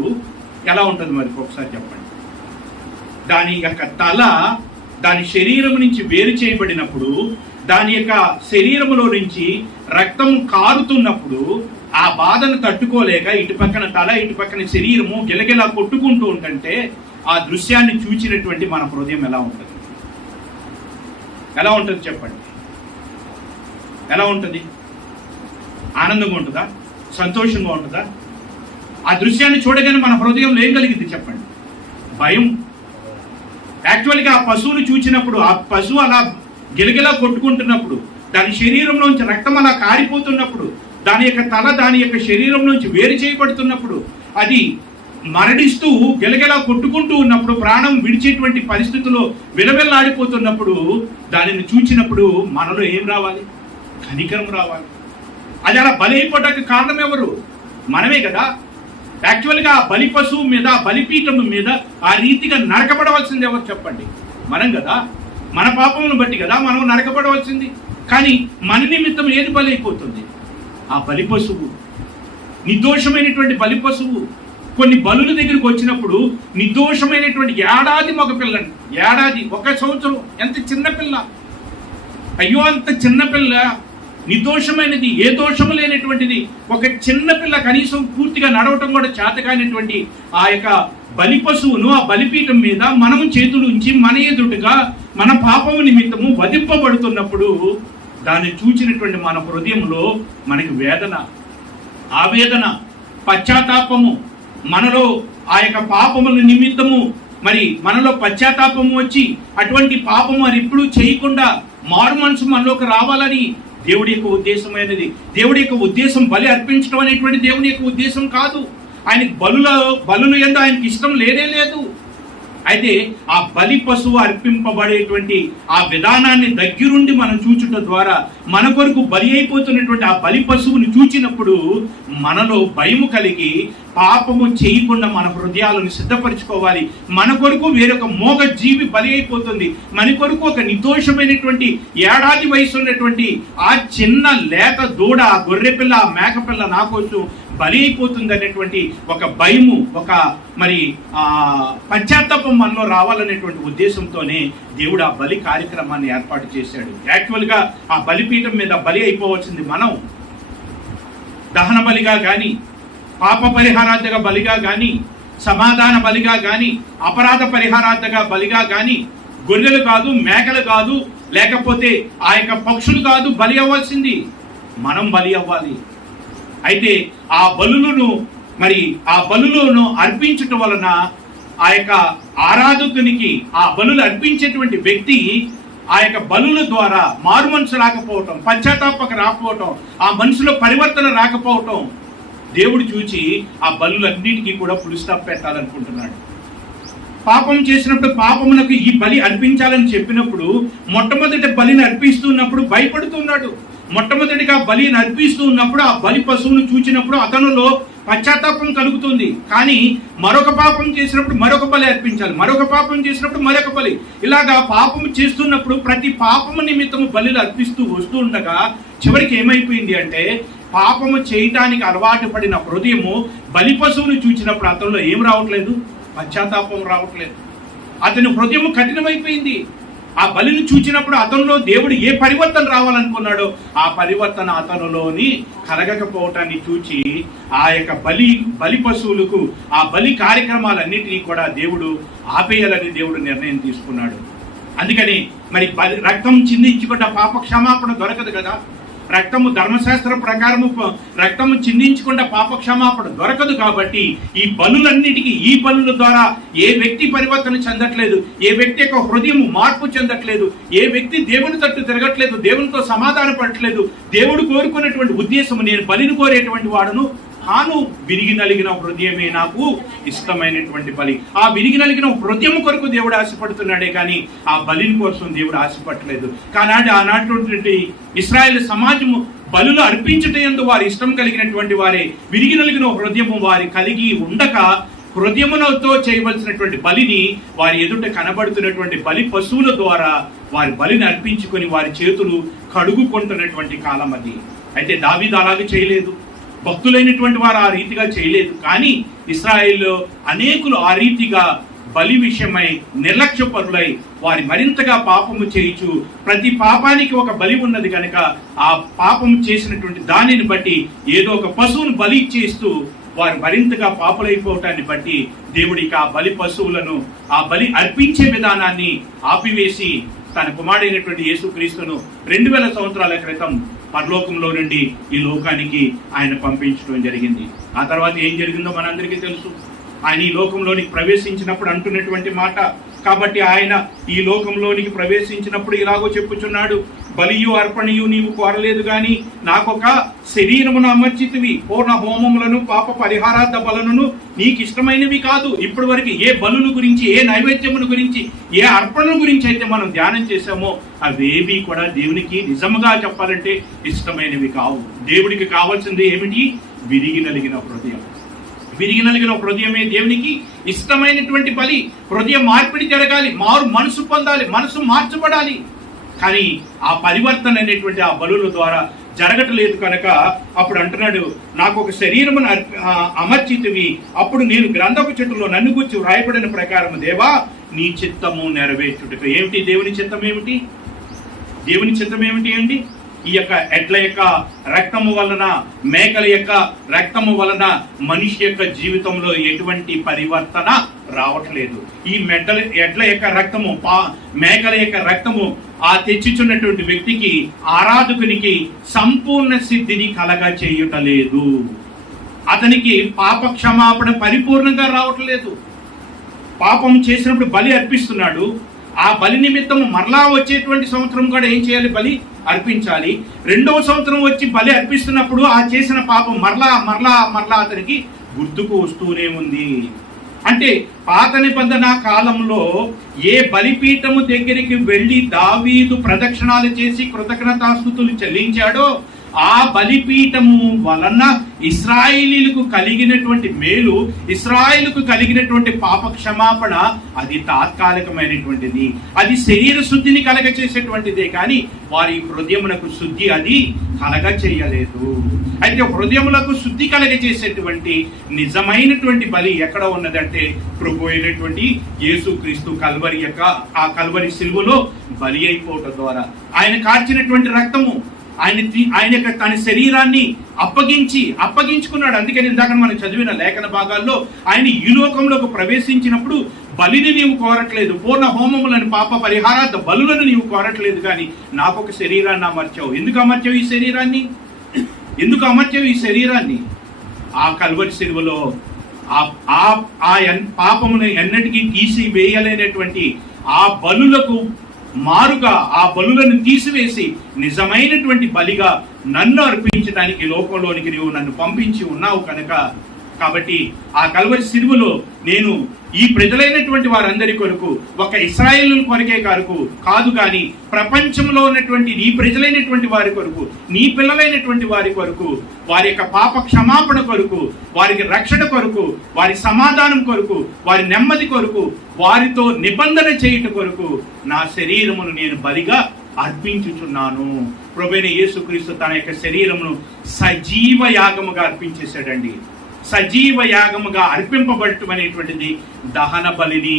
ఎలా ఉంటుంది మరి ఒకసారి చెప్పండి? దాని యొక్క తల దాని శరీరం నుంచి వేరు చేయబడినప్పుడు, దాని యొక్క శరీరములో నుంచి రక్తం కారుతున్నప్పుడు ఆ బాధను తట్టుకోలేక ఇటు పక్కన తల ఇటు పక్కన శరీరము గిలగిలా కొట్టుకుంటూ ఉంటుంటే ఆ దృశ్యాన్ని చూచినటువంటి మన హృదయం ఎలా ఉంటుంది? ఎలా ఉంటుంది చెప్పండి? ఎలా ఉంటుంది? ఆనందంగా ఉంటుందా? సంతోషంగా ఉంటుందా? ఆ దృశ్యాన్ని చూడగానే మన హృదయంలో ఏం కలిగింది చెప్పండి? భయం. యాక్చువల్గా ఆ పశువును చూచినప్పుడు, ఆ పశువు అలా గిలగిలా కొట్టుకుంటున్నప్పుడు, దాని శరీరంలోంచి రక్తం అలా కారిపోతున్నప్పుడు, దాని యొక్క తల దాని యొక్క శరీరం నుంచి వేరు చేయబడుతున్నప్పుడు, అది మరణిస్తూ గిలగిలా కొట్టుకుంటూ ఉన్నప్పుడు, ప్రాణం విడిచేటువంటి పరిస్థితుల్లో విలవిల్లాడిపోతున్నప్పుడు, దానిని చూచినప్పుడు మనలో ఏం రావాలి? కనికరం రావాలి. అది అలా బలి అయిపోవడానికి కారణం ఎవరు? మనమే కదా. యాక్చువల్గా ఆ బలి పశువు మీద, ఆ బలిపీఠం మీద ఆ రీతిగా నరకబడవలసింది ఎవరు చెప్పండి? మనం కదా. మన పాపమును బట్టి కదా మనం నరకబడవలసింది. కానీ మన నిమిత్తం ఏది బలి అయిపోతుంది? ఆ బలి పశువు, నిర్దోషమైనటువంటి బలి పశువు. కొన్ని బలుల దగ్గరికి వచ్చినప్పుడు నిర్దోషమైనటువంటి ఏడాది మగ పిల్లని, ఏడాది 1 సంవత్సరం, ఎంత చిన్నపిల్ల, అయ్యో అంత చిన్నపిల్ల, నిర్దోషమైనది, ఏ దోషము లేనటువంటిది, ఒక చిన్నపిల్ల కనీసం పూర్తిగా నడవటం కూడా చేతకానిటువంటి ఆ యొక్క బలి పశువును ఆ బలిపీఠం మీద మనము చేతులు ఉంచి మన ఎదుటగా మన పాపము నిమిత్తము వధింపబడుతున్నప్పుడు దాన్ని చూచినటువంటి మన హృదయంలో మనకి వేదన, ఆవేదన, పశ్చాత్తాపము, మనలో ఆ యొక్క పాపముల నిమిత్తము మరి మనలో పశ్చాత్తాపము వచ్చి అటువంటి పాపము మరి ఇప్పుడు చేయకుండా మారు మనసు మనలోకి రావాలని దేవుడి యొక్క ఉద్దేశమైనది. దేవుడి యొక్క ఉద్దేశం బలి అర్పించడం అనేటువంటి దేవుని యొక్క ఉద్దేశం కాదు. ఆయనకి బలులు ఎందు ఆయనకి ఇష్టం లేనే లేదు. అయితే ఆ బలి పశువు అర్పింపబడేటువంటి ఆ విధానాన్ని దగ్గరుండి మనం చూచుట ద్వారా మన కొరకు బలి అయిపోతున్నటువంటి ఆ బలి పశువుని చూచినప్పుడు మనలో భయము కలిగి పాపము చేయకుండా మన హృదయాలను సిద్ధపరచుకోవాలి. మన కొరకు వేరొక మోగ జీవి బలి అయిపోతుంది. మన కొరకు ఒక నిర్దోషమైనటువంటి ఏడాది వయసు ఉన్నటువంటి ఆ చిన్న లేత దూడ, ఆ గొర్రెపిల్ల, ఆ మేకపిల్ల నా కోసం బలి అయిపోతుంది అనేటువంటి ఒక భయము, ఒక మరి పశ్చాత్తాపం మనలో రావాలనేటువంటి ఉద్దేశంతోనే దేవుడు ఆ బలి కార్యక్రమాన్ని ఏర్పాటు చేశాడు. యాక్చువల్గా ఆ బలిపీఠం మీద బలి అయిపోవలసింది మనం. దహన బలిగా కానీ, పాప పరిహారార్థగా బలిగా కానీ, సమాధాన బలిగా కానీ, అపరాధ పరిహారార్థగా బలిగా కానీ, గొర్రెలు కాదు, మేకలు కాదు, లేకపోతే ఆ యొక్క పక్షులు కాదు బలి అవ్వాల్సింది, మనం బలి అవ్వాలి. అయితే ఆ బలులను అర్పించటం వలన ఆ యొక్క ఆరాధకునికి, ఆ బలులు అర్పించేటువంటి వ్యక్తి ఆ యొక్క బలుల ద్వారా మారు మనసు రాకపోవటం, పశ్చాత్తాపక రాకపోవటం, ఆ మనసులో పరివర్తన రాకపోవటం దేవుడు చూచి ఆ బలులన్నిటికీ కూడా ఫుల్ స్టాప్ పెట్టాలనుకుంటున్నాడు. పాపం చేసినప్పుడు పాపమునకు ఈ బలి అర్పించాలని చెప్పినప్పుడు మొట్టమొదటి బలిని అర్పిస్తున్నప్పుడు భయపడుతున్నాడు. మొట్టమొదటిగా బలిని అర్పిస్తూ ఉన్నప్పుడు ఆ బలి పశువును చూచినప్పుడు అతనిలో పశ్చాత్తాపం కలుగుతుంది. కానీ మరొక పాపం చేసినప్పుడు మరొక బలి అర్పించాలి, మరొక పాపం చేసినప్పుడు మరొక బలి, ఇలాగా పాపం చేస్తున్నప్పుడు ప్రతి పాపము నిమిత్తము బలిలు అర్పిస్తూ వస్తూ ఉండగా చివరికి ఏమైపోయింది అంటే పాపము చేయటానికి అలవాటు పడిన హృదయము బలి పశువును చూచినప్పుడు అతనిలో ఏం రావట్లేదు, పశ్చాత్తాపం రావట్లేదు. అతని హృదయము కఠినమైపోయింది. ఆ బలిని చూచినప్పుడు అతనిలో దేవుడు ఏ పరివర్తన రావాలనుకున్నాడో ఆ పరివర్తన అతనిలోని కలగకపోవటాన్ని చూచి ఆ యొక్క బలి పశువులకు ఆ బలి కార్యక్రమాలన్నింటినీ కూడా దేవుడు ఆపేయాలని దేవుడు నిర్ణయం తీసుకున్నాడు. అందుకని మరి రక్తం చిందించుకుంటే పాప క్షమాపణ దొరకదు కదా. రక్తము ధర్మశాస్త్ర ప్రకారము రక్తము చిందించకుండా పాప క్షమాపణ దొరకదు. కాబట్టి ఈ బలులన్నిటికీ ఈ బలుల ద్వారా ఏ వ్యక్తి పరివర్తన చెందట్లేదు, ఏ వ్యక్తి యొక్క హృదయం మార్పు చెందట్లేదు, ఏ వ్యక్తి దేవుని తట్టు తిరగట్లేదు, దేవునితో సమాధాన పడట్లేదు. దేవుడు కోరుకున్నటువంటి ఉద్దేశము నేను బలిని కోరేటువంటి వాడును తాను విరిగి నలిగిన హృదయమే నాకు ఇష్టమైనటువంటి బలి. ఆ విరిగి నలిగిన హృదయం కొరకు దేవుడు ఆశపడుతున్నాడే కానీ ఆ బలిని కోసం దేవుడు ఆశపడలేదు. కానీ ఆనాటి ఇశ్రాయేలు సమాజము బలులు అర్పించటందు వారి ఇష్టం కలిగినటువంటి వారే, విరిగి నలిగిన హృదయము వారి కలిగి ఉండక హృదయమునతో చేయవలసినటువంటి బలిని వారి ఎదుట కనబడుతున్నటువంటి బలి పశువుల ద్వారా వారి బలిని అర్పించుకొని వారి చేతులు కడుగుకుంటున్నటువంటి కాలం అది. అయితే దావీదు అలాగే చేయలేదు, భక్తులైనటువంటి వారు ఆ రీతిగా చేయలేదు. కానీ ఇశ్రాయేల్లో అనేకులు ఆ రీతిగా బలి విషయమై నిర్లక్ష్యపరులై వారి మరింతగా పాపము చేయించు ప్రతి పాపానికి ఒక బలి ఉన్నది కనుక ఆ పాపము చేసినటువంటి దానిని బట్టి ఏదో ఒక పశువును బలి చేస్తూ వారు మరింతగా పాపులైపోవటాన్ని బట్టి దేవుడికి ఆ బలి పశువులను ఆ బలి అర్పించే విధానాన్ని ఆపివేసి తన కుమారుడైనటువంటి యేసుక్రీస్తును 2000 సంవత్సరాల క్రితం పరలోకంలో నుండి ఈ లోకానికి ఆయన పంపించడం జరిగింది. ఆ తర్వాత ఏం జరిగిందో మనందరికీ తెలుసు. ఆయన ఈ లోకంలోనికి ప్రవేశించినప్పుడు అంటున్నటువంటి మాట, కాబట్టి ఆయన ఈ లోకంలోనికి ప్రవేశించినప్పుడు ఇలాగో చెప్పుచున్నాడు, బలియు అర్పణయు నీవు కోరలేదు గాని నాకొక శరీరమును అమర్చితివి, పూర్ణ హోమములను పాప పరిహారార్థ బలులను నీకు ఇష్టమైనవి కాదు. ఇప్పటి వరకు ఏ బలుల గురించి, ఏ నైవేద్యముల గురించి, ఏ అర్పణల గురించి అయితే మనం ధ్యానం చేశామో అవేవి కూడా దేవునికి నిజముగా చెప్పాలంటే ఇష్టమైనవి కావు. దేవుడికి కావాల్సింది ఏమిటి? విరిగి నలిగిన హృదయం. విరిగి నలిగిన హృదయమే దేవునికి ఇష్టమైనటువంటి బలి. హృదయం మార్పిడి జరగాలి, మారు మనసు పొందాలి, మనసు మార్చబడాలి. కానీ ఆ పరివర్తన అనేటువంటి ఆ బలుల ద్వారా జరగట్లేదు కనుక అప్పుడు అంటున్నాడు, నాకు ఒక శరీరమును అమర్చితివి, అప్పుడు నేను గ్రంథపు చెట్టులో నన్ను గురించి వ్రాయబడిన ప్రకారం దేవా నీ చిత్తము నెరవేర్చుటకు. ఏమిటి దేవుని చిత్తం? ఏమిటి దేవుని చిత్తం? ఏమిటి అండి? ఈ యొక్క ఎడ్ల యొక్క రక్తము వలన, మేకల యొక్క రక్తము వలన మనిషి యొక్క జీవితంలో ఎటువంటి పరివర్తన రావట్లేదు. ఈ ఎడ్ల యొక్క రక్తము, మేకల యొక్క రక్తము ఆ తెచ్చిచున్నటువంటి వ్యక్తికి, ఆరాధకునికి సంపూర్ణ సిద్ధిని కలగ చేయుటలేదు. అతనికి పాప క్షమాపణ పరిపూర్ణంగా రావట్లేదు. పాపం చేసినప్పుడు బలి అర్పిస్తున్నాడు. ఆ బలి నిమిత్తం మరలా వచ్చేటువంటి సంవత్సరం కూడా ఏం చేయాలి? బలి అర్పించాలి. 2వ సంవత్సరం వచ్చి బలి అర్పిస్తున్నప్పుడు ఆ చేసిన పాపం మరలా మరలా మరలా అతనికి గుర్తుకు వస్తూనే ఉంది. అంటే పాత నిబంధన కాలంలో ఏ బలిపీఠము దగ్గరికి వెళ్ళి దావీదు ప్రదక్షిణాలు చేసి కృతజ్ఞతాస్తుతులు చెల్లించాడో ఆ బలిపీఠము వలన ఇశ్రాయేలీలకు కలిగినటువంటి మేలు, ఇశ్రాయేలుకు కలిగినటువంటి పాప క్షమాపణ అది తాత్కాలికమైనటువంటిది. అది శరీర శుద్ధిని కలగ చేసేటువంటిదే కానీ వారి హృదయమునకు శుద్ధి అది కలగ చేయలేదు. అయితే హృదయములకు శుద్ధి కలగ చేసేటువంటి నిజమైనటువంటి బలి ఎక్కడ ఉన్నదంటే ప్రభు అయినటువంటి యేసుక్రీస్తు కల్వరి యొక్క ఆ కల్వరి సిలువలో బలి అయిపోవటం ద్వారా ఆయన కార్చినటువంటి రక్తము, ఆయన యొక్క తన శరీరాన్ని అప్పగించుకున్నాడు. అందుకని ఇందాక మనం చదివిన లేఖన భాగాల్లో ఆయన ఈ లోకంలోకి ప్రవేశించినప్పుడు బలిని నీవు కోరట్లేదు, పూర్ణ హోమములను పాప పరిహారార్థ బలులను నీవు కోరట్లేదు, కానీ నాకు ఒక శరీరాన్ని అమర్చావు. ఎందుకు అమర్చావు ఈ శరీరాన్ని? ఆ కల్వరి సిలువలో ఆ పాపమును ఎన్నటికీ తీసి వేయలేనటువంటి ఆ బలులకు మారుగా ఆ బలులను తీసివేసి నిజమైనటువంటి బలిగా నన్ను అర్పించడానికి లోకంలోనికి నీవు నన్ను పంపించి ఉన్నావు కనుక, కాబట్టి ఆ కల్వరి సిలువలో నేను ఈ ప్రజలైనటువంటి వారందరి కొరకు, ఒక ఇశ్రాయేలు కొరకే కాదు కానీ ప్రపంచంలో ఉన్నటువంటి నీ ప్రజలైనటువంటి వారి కొరకు, నీ పిల్లలైనటువంటి వారి కొరకు, వారి యొక్క పాప క్షమాపణ కొరకు, వారికి రక్షణ కొరకు, వారి సమాధానం కొరకు, వారి నెమ్మది కొరకు, వారితో నిబంధన చేయుట కొరకు నా శరీరమును నేను బలిగా అర్పించుచున్నాను. ప్రభువైన యేసుక్రీస్తు తన యొక్క శరీరమును సజీవ యాగముగా అర్పించేశాడండి. సజీవ యాగముగా అర్పింపబడటం అనేటువంటిది దహన బలిని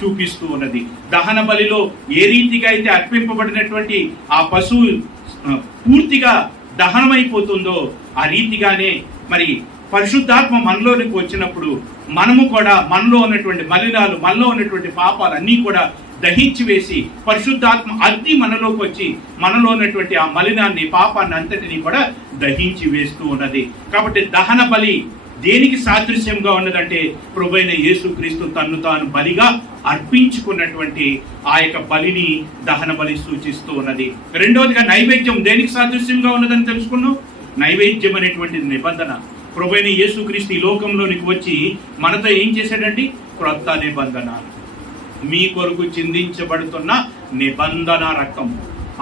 చూపిస్తూ ఉన్నది. దహన బలిలో ఏ రీతిగా అయితే అర్పింపబడినటువంటి ఆ పశువు పూర్తిగా దహనమైపోతుందో ఆ రీతిగానే మరి పరిశుద్ధాత్మ మనలోనికి వచ్చినప్పుడు మనము కూడా మనలో ఉన్నటువంటి మలినాలు, మనలో ఉన్నటువంటి పాపాలు అన్నీ కూడా దహించి వేసి పరిశుద్ధాత్మ అగ్ని మనలోకి వచ్చి మనలో ఉన్నటువంటి ఆ మలినాన్ని, పాపాన్ని అంతటినీ కూడా దహించి వేస్తూ ఉన్నది. కాబట్టి దహన బలి దేనికి సాదృశ్యంగా ఉన్నదంటే ప్రభువైన యేసుక్రీస్తు తన్ను తాను బలిగా అర్పించుకున్నటువంటి ఆ యొక్క బలిని దహన బలి సూచిస్తూ ఉన్నది. రెండవదిగా నైవేద్యం దేనికి సాదృశ్యంగా ఉన్నదని తెలుసుకున్నాం. నైవేద్యం అనేటువంటిది నిబంధన. ప్రభువైన యేసుక్రీస్తు ఈ లోకంలోనికి వచ్చి మనతో ఏం చేశాడండి? క్రొత్త నిబంధన, మీ కొరకు చిందించబడుతున్న నిబంధన రక్తం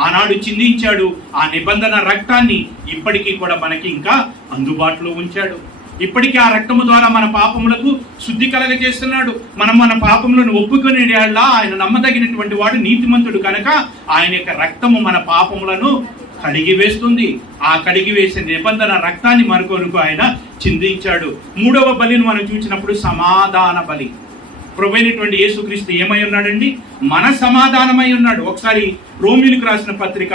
ఆనాడు చిందించాడు. ఆ నిబంధన రక్తాన్ని ఇప్పటికీ కూడా మనకి ఇంకా అందుబాటులో ఉంచాడు. ఇప్పటికీ ఆ రక్తము ద్వారా మన పాపములకు శుద్ధి కలగజేస్తున్నాడు. మనం మన పాపములను ఒప్పుకునే ఆయన నమ్మదగినటువంటి వాడు, నీతిమంతుడు కనుక ఆయన యొక్క రక్తము మన పాపములను కడిగి వేస్తుంది. ఆ కడిగి వేసే నిబంధన రక్తాన్ని మన కొరకు ఆయన చిందించాడు. మూడవ బలిని మనం చూసినప్పుడు సమాధాన బలి. ప్రభువైనటువంటి యేసుక్రీస్తు ఏమై ఉన్నాడండి? మన సమాధానమై ఉన్నాడు. ఒకసారి రోమీయులకు రాసిన పత్రిక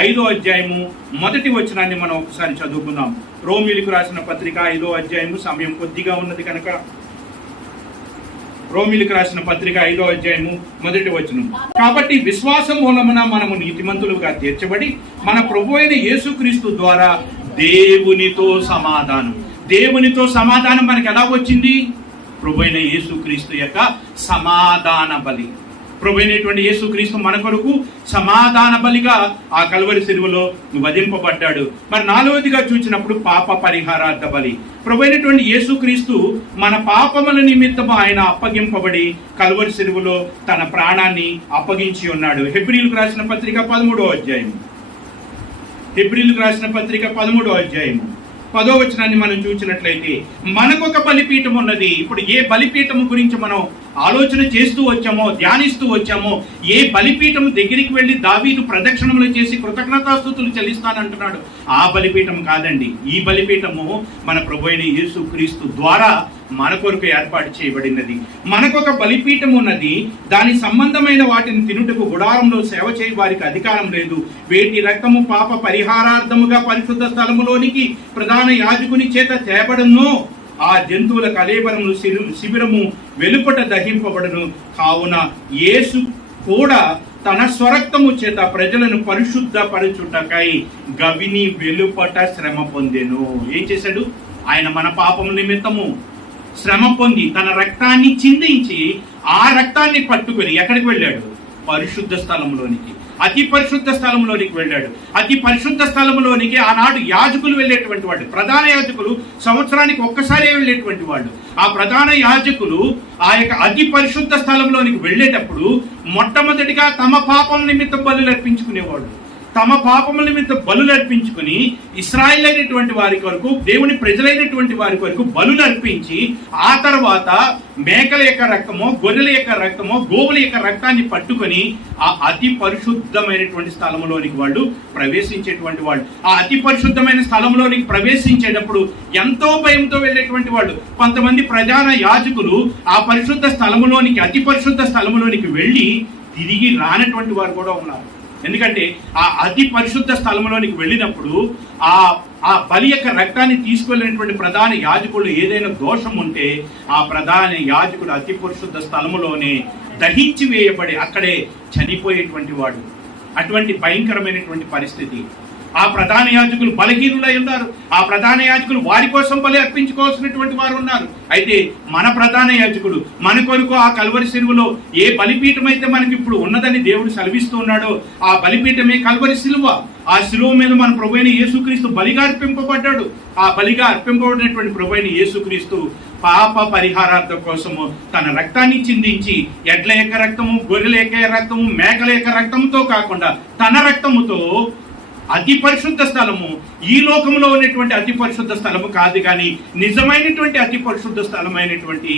5వ అధ్యాయము 1వ వచనాన్ని మనం ఒకసారి చదువుకుందాం. రోమీయులకు రాసిన పత్రిక 5వ అధ్యాయము, సమయం కొద్దిగా ఉన్నది కనుక రోమీయులకు రాసిన పత్రిక 5వ అధ్యాయము 1వ వచనం. కాబట్టి విశ్వాసం మూలమున మనము నీతిమంతులుగా తీర్చబడి మన ప్రభువైన యేసుక్రీస్తు ద్వారా దేవునితో సమాధానం మనకు ఎలా వచ్చింది? ప్రభువైన యేసుక్రీస్తు యొక్క సమాధాన బలి. ప్రభువైనటువంటి యేసుక్రీస్తు మన కొరకు సమాధాన బలిగా ఆ కల్వరి సిలువలో వధింపబడ్డాడు. మరి నాలుగవదిగా చూసినప్పుడు పాప పరిహారార్థ బలి. ప్రభువైనటువంటి యేసుక్రీస్తు మన పాపముల నిమిత్తము ఆయన అప్పగింపబడి కల్వరి సిలువలో తన ప్రాణాన్ని అప్పగించి ఉన్నాడు. హెబ్రీయులకు రాసిన పత్రిక 13వ అధ్యాయం, 13వ అధ్యాయం 10వ వచనాన్ని మనం చూసినట్లయితే మనకొక బలిపీఠం ఉన్నది. ఇప్పుడు ఏ బలిపీఠము గురించి మనం ఆలోచన చేస్తూ వచ్చామో, ధ్యానిస్తూ వచ్చామో, ఏ బలిపీఠము దగ్గరికి వెళ్ళి దావీదు ప్రదక్షిణములు చేసి కృతజ్ఞతాస్తుతులు చెల్లిస్తానంటున్నాడు, ఆ బలిపీఠం కాదండి. ఈ బలిపీఠము మన ప్రభువైన యేసుక్రీస్తు ద్వారా మన కొరకు ఏర్పాటు చేయబడినది. మనకొక బలిపీఠం ఉన్నది. దాని సంబంధమైన వాటిని తినుటకు గుడారంలో సేవ చేయ వారికి అధికారం లేదు. వేటి రక్తము పాప పరిహారార్థముగా పరిశుద్ధ స్థలములోనికి ప్రధాన యాజకుని చేత తేబడును. ఆ జంతువుల కళేబరము శిబిరము వెలుపట దహింపబడును. కావున యేసు కూడా తన స్వరక్తము చేత ప్రజలను పరిశుద్ధపరచుటకై గవిని వెలుపట శ్రమ పొందెను. ఏం చేశాడు? ఆయన మన పాపము నిమిత్తము శ్రమ పొంది తన రక్తాన్ని చిందించి ఆ రక్తాన్ని పట్టుకొని ఎక్కడికి వెళ్ళాడు? పరిశుద్ధ స్థలంలోనికి, అతి పరిశుద్ధ స్థలంలోనికి వెళ్ళాడు. అతి పరిశుద్ధ స్థలంలోనికి ఆనాడు యాజకులు వెళ్ళేటువంటి వాళ్ళు, ప్రధాన యాజకులు సంవత్సరానికి ఒక్కసారి వెళ్ళేటువంటి వాళ్ళు. ఆ ప్రధాన యాజకులు ఆ యొక్క అతి పరిశుద్ధ స్థలంలోనికి వెళ్ళేటప్పుడు మొట్టమొదటిగా తమ పాపం నిమిత్తం బలులు అర్పించుకునేవాళ్ళు. తమ పాపముల నిమిత్తం బలులు అర్పించుకుని ఇశ్రాయేలు అయినటువంటి వారి కొరకు, దేవుని ప్రజలైనటువంటి వారి కొరకు బలులు అర్పించి ఆ తర్వాత మేకల యొక్క రక్తమో, గొర్రెల యొక్క రక్తమో, గోవుల యొక్క రక్తాన్ని పట్టుకొని ఆ అతి పరిశుద్ధమైనటువంటి స్థలంలోనికి వాళ్ళు ప్రవేశించేటువంటి వాళ్ళు. ఆ అతి పరిశుద్ధమైన స్థలంలోనికి ప్రవేశించేటప్పుడు ఎంతో భయంతో వెళ్ళేటువంటి వాళ్ళు. కొంతమంది ప్రధాన యాజకులు ఆ పరిశుద్ధ స్థలములోనికి, అతి పరిశుద్ధ స్థలములోనికి వెళ్ళి తిరిగి రానటువంటి వారు కూడా ఉన్నారు. ఎందుకంటే ఆ అతి పరిశుద్ధ స్థలంలోనికి వెళ్ళినప్పుడు ఆ బలి యొక్క రక్తాన్ని తీసుకెళ్ళినటువంటి ప్రధాన యాజకుడు ఏదైనా దోషం ఉంటే ఆ ప్రధాన యాజకుడు అతి పరిశుద్ధ స్థలములోనే దహించి వేయబడి అక్కడే చనిపోయేటువంటి వాడు. అటువంటి భయంకరమైనటువంటి పరిస్థితి. ఆ ప్రధాన యాజకులు బలహీనులై ఉన్నారు. ఆ ప్రధాన యాజకులు వారి కోసం బలి అర్పించుకోవాల్సినటువంటి వారు ఉన్నారు. అయితే మన ప్రధాన యాజకుడు మన కొరకు ఆ కల్వరి సిలువలో ఏ బలిపీఠం అయితే మనకి ఇప్పుడు ఉన్నదని దేవుడు సెలవిస్తూ ఉన్నాడో ఆ బలిపీఠమే కల్వరి సిలువ. ఆ సిలువ మీద మన ప్రభువైన యేసుక్రీస్తు బలిగా అర్పింపబడ్డాడు. ఆ బలిగా అర్పింపబడినటువంటి ప్రభువైన యేసుక్రీస్తు పాప పరిహారార్థం కోసము తన రక్తాన్ని చిందించి ఎడ్ల యొక్క రక్తము, గొర్రెల యొక్క రక్తము, మేకల యొక్క రక్తంతో కాకుండా తన రక్తముతో అతి పరిశుద్ధ స్థలము, ఈ లోకంలో ఉన్నటువంటి అతి పరిశుద్ధ స్థలము కాదు కానీ నిజమైనటువంటి అతి పరిశుద్ధ స్థలమైనటువంటి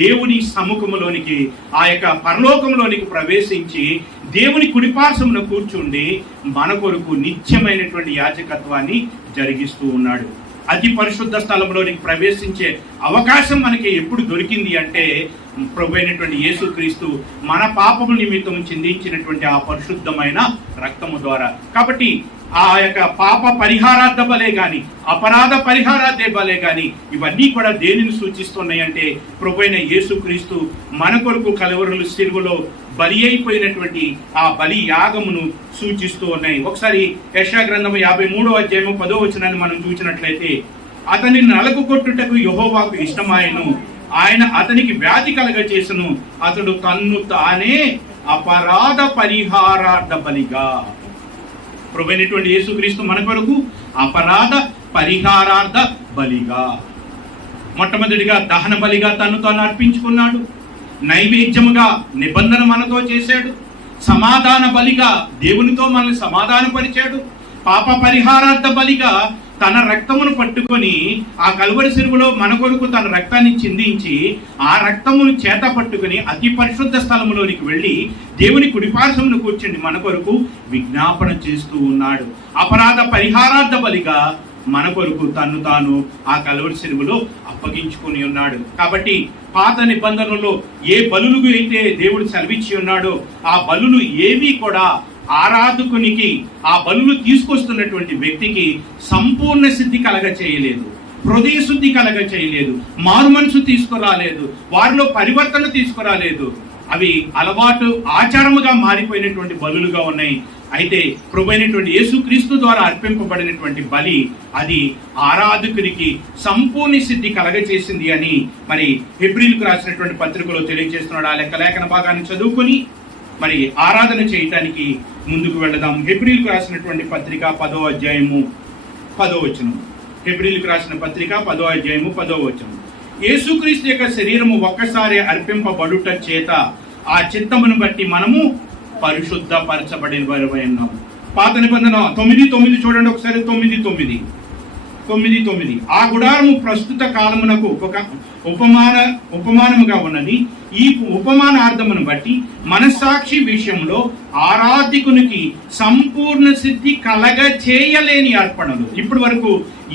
దేవుని సముఖములోనికి, ఆ యొక్క పరలోకంలోనికి ప్రవేశించి దేవుని కుడిపార్శ్వమున కూర్చుండి మన కొరకు నిత్యమైనటువంటి యాజకత్వాన్ని జరిగిస్తూ ఉన్నాడు. అతి పరిశుద్ధ స్థలంలోనికి ప్రవేశించే అవకాశం మనకి ఎప్పుడు దొరికింది అంటే ప్రభు అయినటువంటి యేసుక్రీస్తు మన పాపముల నిమిత్తం చిందించినటువంటి ఆ పరిశుద్ధమైన రక్తము ద్వారా. కాబట్టి ఆ యొక్క పాప పరిహారార్థ బలే గాని, అపరాధ పరిహారార్థ బలే గాని ఇవన్నీ కూడా దేనిని సూచిస్తున్నాయి అంటే ప్రభు అయిన యేసుక్రీస్తు మన కొరకు కలవరుల సిలువలో బలి అయిపోయినటువంటి ఆ బలి యాగమును సూచిస్తూ ఉన్నాయి. ఒకసారి యెషయా గ్రంథము 53వ అధ్యాయము 10వ వచనాన్ని మనం చూసినట్లయితే, అతని నలుగు కొట్టుటకు యెహోవాకు ఇష్టమాయెను, ఆయన అతనికి వ్యాధి కలగచేసెను, అతడు తన్ను తానే అపరాధ పరిహారార్థ బలిగా. ప్రభువైనటువంటి యేసుక్రీస్తు మన కొరకు అపరాధ పరిహారార్థ బలిగా, మొట్టమొదటిగా దహన బలిగా తను తాను అర్పించుకున్నాడు. నైవేద్యముగా నిబంధన మనతో చేశాడు. సమాధాన బలిగా దేవునితో మనల్ని సమాధానపరిచాడు. పాప పరిహారార్థ బలిగా తన రక్తమును పట్టుకొని ఆ కల్వరి సిలువలో మన కొరకు తన రక్తాన్ని చిందించి ఆ రక్తమును చేత పట్టుకొని అతి పరిశుద్ధ స్థలములోనికి వెళ్ళి దేవుని కుడిపార్శ్వమును కూర్చుండి మన కొరకు విజ్ఞాపన చేస్తూ ఉన్నాడు. అపరాధ పరిహారార్థ బలిగా మన కొరకు తన్ను తాను ఆ కల్వరి సిలువలో అప్పగించుకుని ఉన్నాడు. కాబట్టి పాత నిబంధనలో ఏ బలులు అయితే దేవుడు సెలవిచ్చి ఉన్నాడో ఆ బలులు ఏవి కూడా ఆరాధకునికి, ఆ బలులు తీసుకొస్తున్నటువంటి వ్యక్తికి సంపూర్ణ సిద్ధి కలగ చేయలేదు, హృదయ శుద్ధి కలగ చేయలేదు, మారు మనసు తీసుకురాలేదు, వారిలో పరివర్తన తీసుకురాలేదు. అవి అలవాటు ఆచారముగా మారిపోయినటువంటి బలులుగా ఉన్నాయి. అయితే ప్రభువైనటువంటి యేసుక్రీస్తు ద్వారా అర్పింపబడినటువంటి బలి అది ఆరాధకునికి సంపూర్ణ సిద్ధి కలగచేసింది అని మరి హెబ్రీలకు రాసినటువంటి పత్రికలో తెలియజేస్తున్నాడు. ఆ లేఖన భాగాన్ని చదువుకొని మరి ఆరాధన చేయటానికి ముందుకు వెళదాం. హెబ్రీలకు రాసినటువంటి పత్రిక 10వ అధ్యాయము 10వ వచనం. హెబ్రీలకు రాసిన పత్రిక 10వ అధ్యాయము 10వ వచనం. యేసుక్రీస్తు యొక్క శరీరము ఒక్కసారి అర్పింపబడుట చేత ఆ చిత్తమును బట్టి మనము పరిశుద్ధ పరచబడిన వారమై ఉన్నాము. పాత నిబంధన 9:9 చూడండి ఒకసారి. 9:9 ఆ గుడారము ప్రస్తుత కాలమునకు ఒక ఉపమానముగా ఉన్నది. ఈ ఉపమానార్థమును బట్టి మనస్సాక్షి విషయంలో ఆరాధికునికి సంపూర్ణ సిద్ధి కలగ చేయలేని అర్పణలు. ఇప్పటి వరకు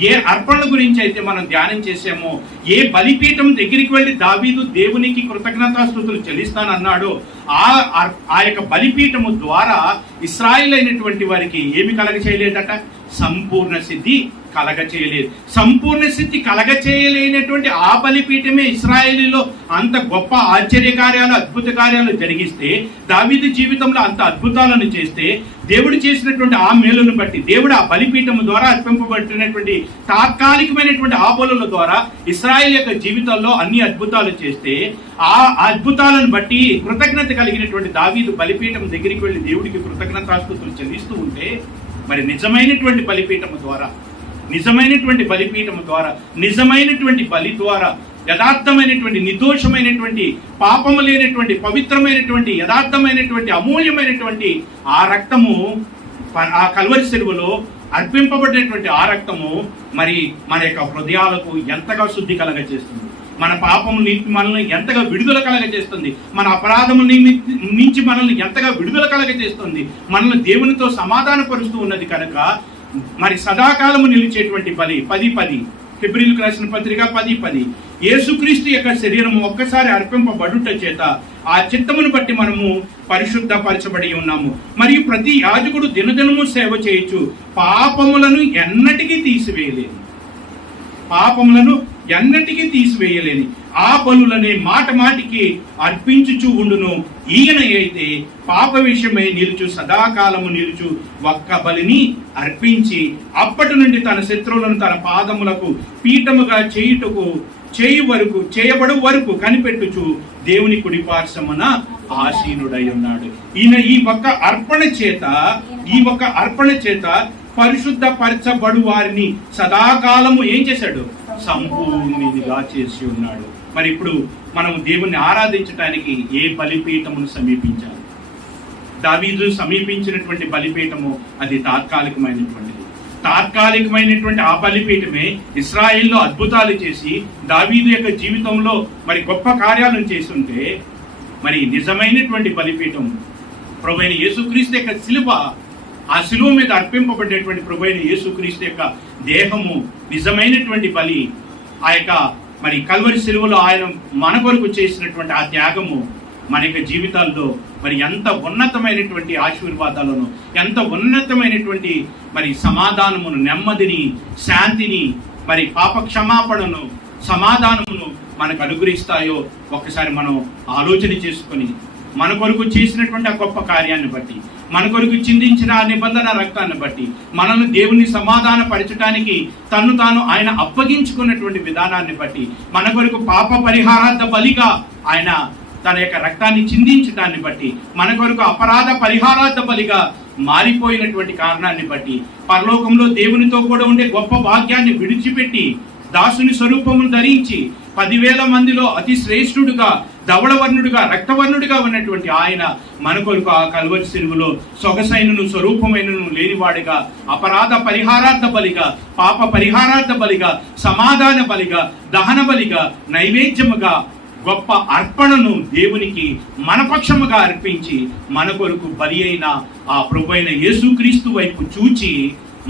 ఏ అర్పణల గురించి అయితే మనం ధ్యానం చేసామో, ఏ బలిపీఠం దగ్గరికి వెళ్ళి దావీదు దేవునికి కృతజ్ఞతాస్తుతులు చెల్లిస్తానన్నాడో ఆ యొక్క బలిపీఠము ద్వారా ఇశ్రాయేలు అయినటువంటి వారికి ఏమి కలగ చేయలేదట? సంపూర్ణ సిద్ధి కలగ చేయలేదు. సంపూర్ణ సిద్ధి కలగ చేయలేనటువంటి ఆ బలిపీఠమే ఇశ్రాయేలులో అంత గొప్ప ఆశ్చర్య కార్యాలు, అద్భుత కార్యాలు జరిగిస్తే, దావీదు జీవితంలో అంత అద్భుతాలను చేస్తే, దేవుడు చేసినటువంటి ఆ మేలును బట్టి దేవుడు ఆ బలిపీఠము ద్వారా అర్పింపబడినటువంటి తాత్కాలికమైనటువంటి ఆ బలుల ద్వారా ఇశ్రాయేలు యొక్క జీవితంలో అన్ని అద్భుతాలు చేస్తే, ఆ అద్భుతాలను బట్టి కృతజ్ఞత కలిగినటువంటి దావీదు బలిపీఠం దగ్గరికి వెళ్ళి దేవుడికి కృతజ్ఞతాస్తుతులు చెల్లిస్తూ ఉంటే, మరి నిజమైనటువంటి బలిపీఠము ద్వారా, నిజమైనటువంటి బలిపీఠము ద్వారా, నిజమైనటువంటి బలి ద్వారా యథార్థమైనటువంటి, నిర్దోషమైనటువంటి, పాపము లేనటువంటి, పవిత్రమైనటువంటి, యథార్థమైనటువంటి, అమూల్యమైనటువంటి ఆ రక్తము, ఆ కల్వరి సిలువలో అర్పింపబడినటువంటి ఆ రక్తము మరి మన యొక్క హృదయాలకు ఎంతగా శుద్ధి కలగజేస్తుంది, మన పాపము మనల్ని ఎంతగా విడుదల కలగజేస్తుంది, మన అపరాధముల నుంచి మనల్ని ఎంతగా విడుదల కలగజేస్తుంది, మనల్ని దేవునితో సమాధానపరుస్తూ ఉన్నది కనుక మరి సదాకాలము నిలిచేటువంటి బలి 10:10. హెబ్రీలకు రాసిన పత్రిక 10:10. యేసుక్రీస్తు యొక్క శరీరము ఒక్కసారి అర్పింపబడుట చేత ఆ చిత్తమును బట్టి మనము పరిశుద్ధపరచబడి ఉన్నాము. మరియు ప్రతి యాజకుడు దినదినము సేవ చేయొచ్చు, పాపములను ఎన్నటికీ తీసివేయలేని ఆ బలులనే మాట మాటికి అర్పించుచు ఉండును. ఈయన అయితే పాప విషయమై నిలుచు సదాకాలము నిలుచు ఒక్క బలిని అర్పించి అప్పటి నుండి తన శత్రువులను తన పాదములకు పీఠముగా చేయబడు వరకు కనిపెట్టుచు దేవుని కుడిపార్శ్వమున ఆసీనుడై ఉన్నాడు. ఈయన ఈ ఒక్క అర్పణ చేత పరిశుద్ధ పరచబడు వారిని సదాకాలము ఏం చేశాడు? సంపూర్ణిగా చేసి ఉన్నాడు. మరి ఇప్పుడు మనం దేవుణ్ణి ఆరాధించడానికి ఏ బలిపీఠమును సమీపించాలి? దావీదు సమీపించినటువంటి బలిపీఠము అది తాత్కాలికమైనటువంటి ఆ బలిపీఠమే ఇశ్రాయేల్లో అద్భుతాలు చేసి దావీదు యొక్క జీవితంలో మరి గొప్ప కార్యాలను చేస్తుంటే, మరి నిజమైనటువంటి బలిపీఠం ప్రభువైన యేసుక్రీస్తు యొక్క శిలువ, ఆ శిలువ మీద అర్పింపబడేటువంటి ప్రభువైన యేసుక్రీస్తు యొక్క దేహము నిజమైనటువంటి బలి. ఆ యొక్క మరి కల్వరి శిలువలో ఆయన మన కొరకు చేసినటువంటి ఆ త్యాగము మన యొక్క జీవితాల్లో మరి ఎంత ఉన్నతమైనటువంటి ఆశీర్వాదాలను, ఎంత ఉన్నతమైనటువంటి మరి సమాధానమును, నెమ్మదిని, శాంతిని, మరి పాప క్షమాపణను, సమాధానమును మనకు అనుగ్రహిస్తాయో ఒక్కసారి మనం ఆలోచన చేసుకొని, మన కొరకు చేసినటువంటి ఆ గొప్ప కార్యాన్ని బట్టి, మన కొరకు చిందించిన ఆ నిబంధన రక్తాన్ని బట్టి, మనల్ని దేవుని సమాధాన పరచడానికి తన్ను తాను ఆయన అప్పగించుకున్నటువంటి విధానాన్ని బట్టి, మన కొరకు పాప పరిహారార్థ బలిగా ఆయన తన యొక్క రక్తాన్ని చిందించడాన్ని బట్టి, మన కొరకు అపరాధ పరిహారార్థ బలిగా మారిపోయినటువంటి కారణాన్ని బట్టి, పరలోకంలో దేవునితో కూడా ఉండే గొప్ప భాగ్యాన్ని విడిచిపెట్టి దాసుని స్వరూపమును ధరించి 10,000 మందిలో అతి శ్రేష్ఠుడుగా, ధవళవర్ణుడిగా, రక్తవర్ణుడిగా ఉన్నటువంటి ఆయన మన కొరకు ఆ కల్వరి శిలువలో సొగసైనను స్వరూపమైనను లేనివాడిగా, అపరాధ పరిహారార్థ బలిగా, పాప పరిహారార్థ బలిగా, సమాధాన బలిగా, దహన బలిగా, నైవేద్యముగా గొప్ప అర్పణను దేవునికి మనపక్షముగా అర్పించి మన కొరకు బలి అయిన ఆ ప్రభువైన యేసుక్రీస్తు వైపు చూచి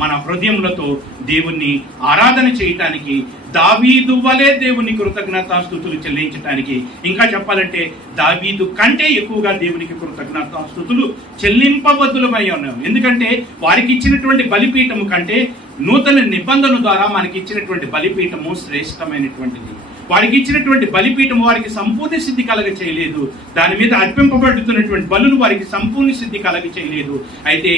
మన హృదయములతో దేవుణ్ణి ఆరాధన చేయటానికి, దావీదు వలె దేవుని కృతజ్ఞతాస్తుతులు చెల్లించటానికి, ఇంకా చెప్పాలంటే దావీదు కంటే ఎక్కువగా దేవునికి కృతజ్ఞతాస్తుతులు చెల్లింపబద్దులమై ఉన్నాం. ఎందుకంటే వారికి ఇచ్చినటువంటి బలిపీఠము కంటే నూతన నిబంధన ద్వారా మనకి ఇచ్చినటువంటి బలిపీఠము శ్రేష్టమైనటువంటిది. వారికి ఇచ్చినటువంటి బలిపీఠం వారికి సంపూర్ణ సిద్ధి కలగ చేయలేదు. దాని మీద అర్పింపబడుతున్నటువంటి బలులు వారికి సంపూర్ణ సిద్ధి కలగ చేయలేదు. అయితే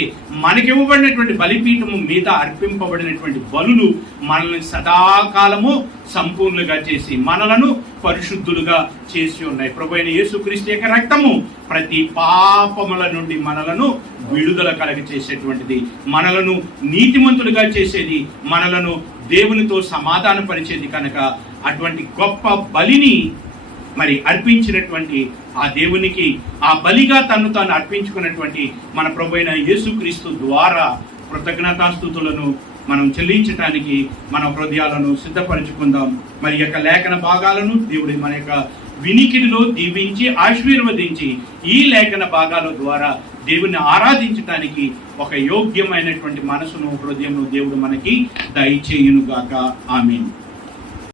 మనకి ఇవ్వబడినటువంటి బలిపీఠము మీద అర్పింపబడినటువంటి బలులు మనల్ని సదాకాలము సంపూర్ణంగా చేసి మనలను పరిశుద్ధులుగా చేసి ఉన్నాయి. ప్రభువైన యేసుక్రీస్తు యొక్క రక్తము ప్రతి పాపముల నుండి మనలను విడుదల కలగ చేసేటువంటిది, మనలను నీతిమంతులుగా చేసేది, మనలను దేవునితో సమాధాన పరిచేది. కనుక అటువంటి గొప్ప బలిని మరి అర్పించినటువంటి ఆ దేవునికి ఆ బలిగా తను తాను అర్పించుకున్నటువంటి మన ప్రభువైన యేసుక్రీస్తు ద్వారా కృతజ్ఞతాస్తుతులను మనం చెల్లించటానికి మన హృదయాలను సిద్ధపరచుకుందాం. మరి యొక్క లేఖన భాగాలను దేవుడి మన యొక్క వినికిడిలో దీవించి ఆశీర్వదించి ఈ లేఖన భాగాల ద్వారా దేవుని ఆరాధించటానికి ఒక యోగ్యమైనటువంటి మనసును, హృదయమును దేవుడు మనకి దయచేయునుగాక. ఆమేన్.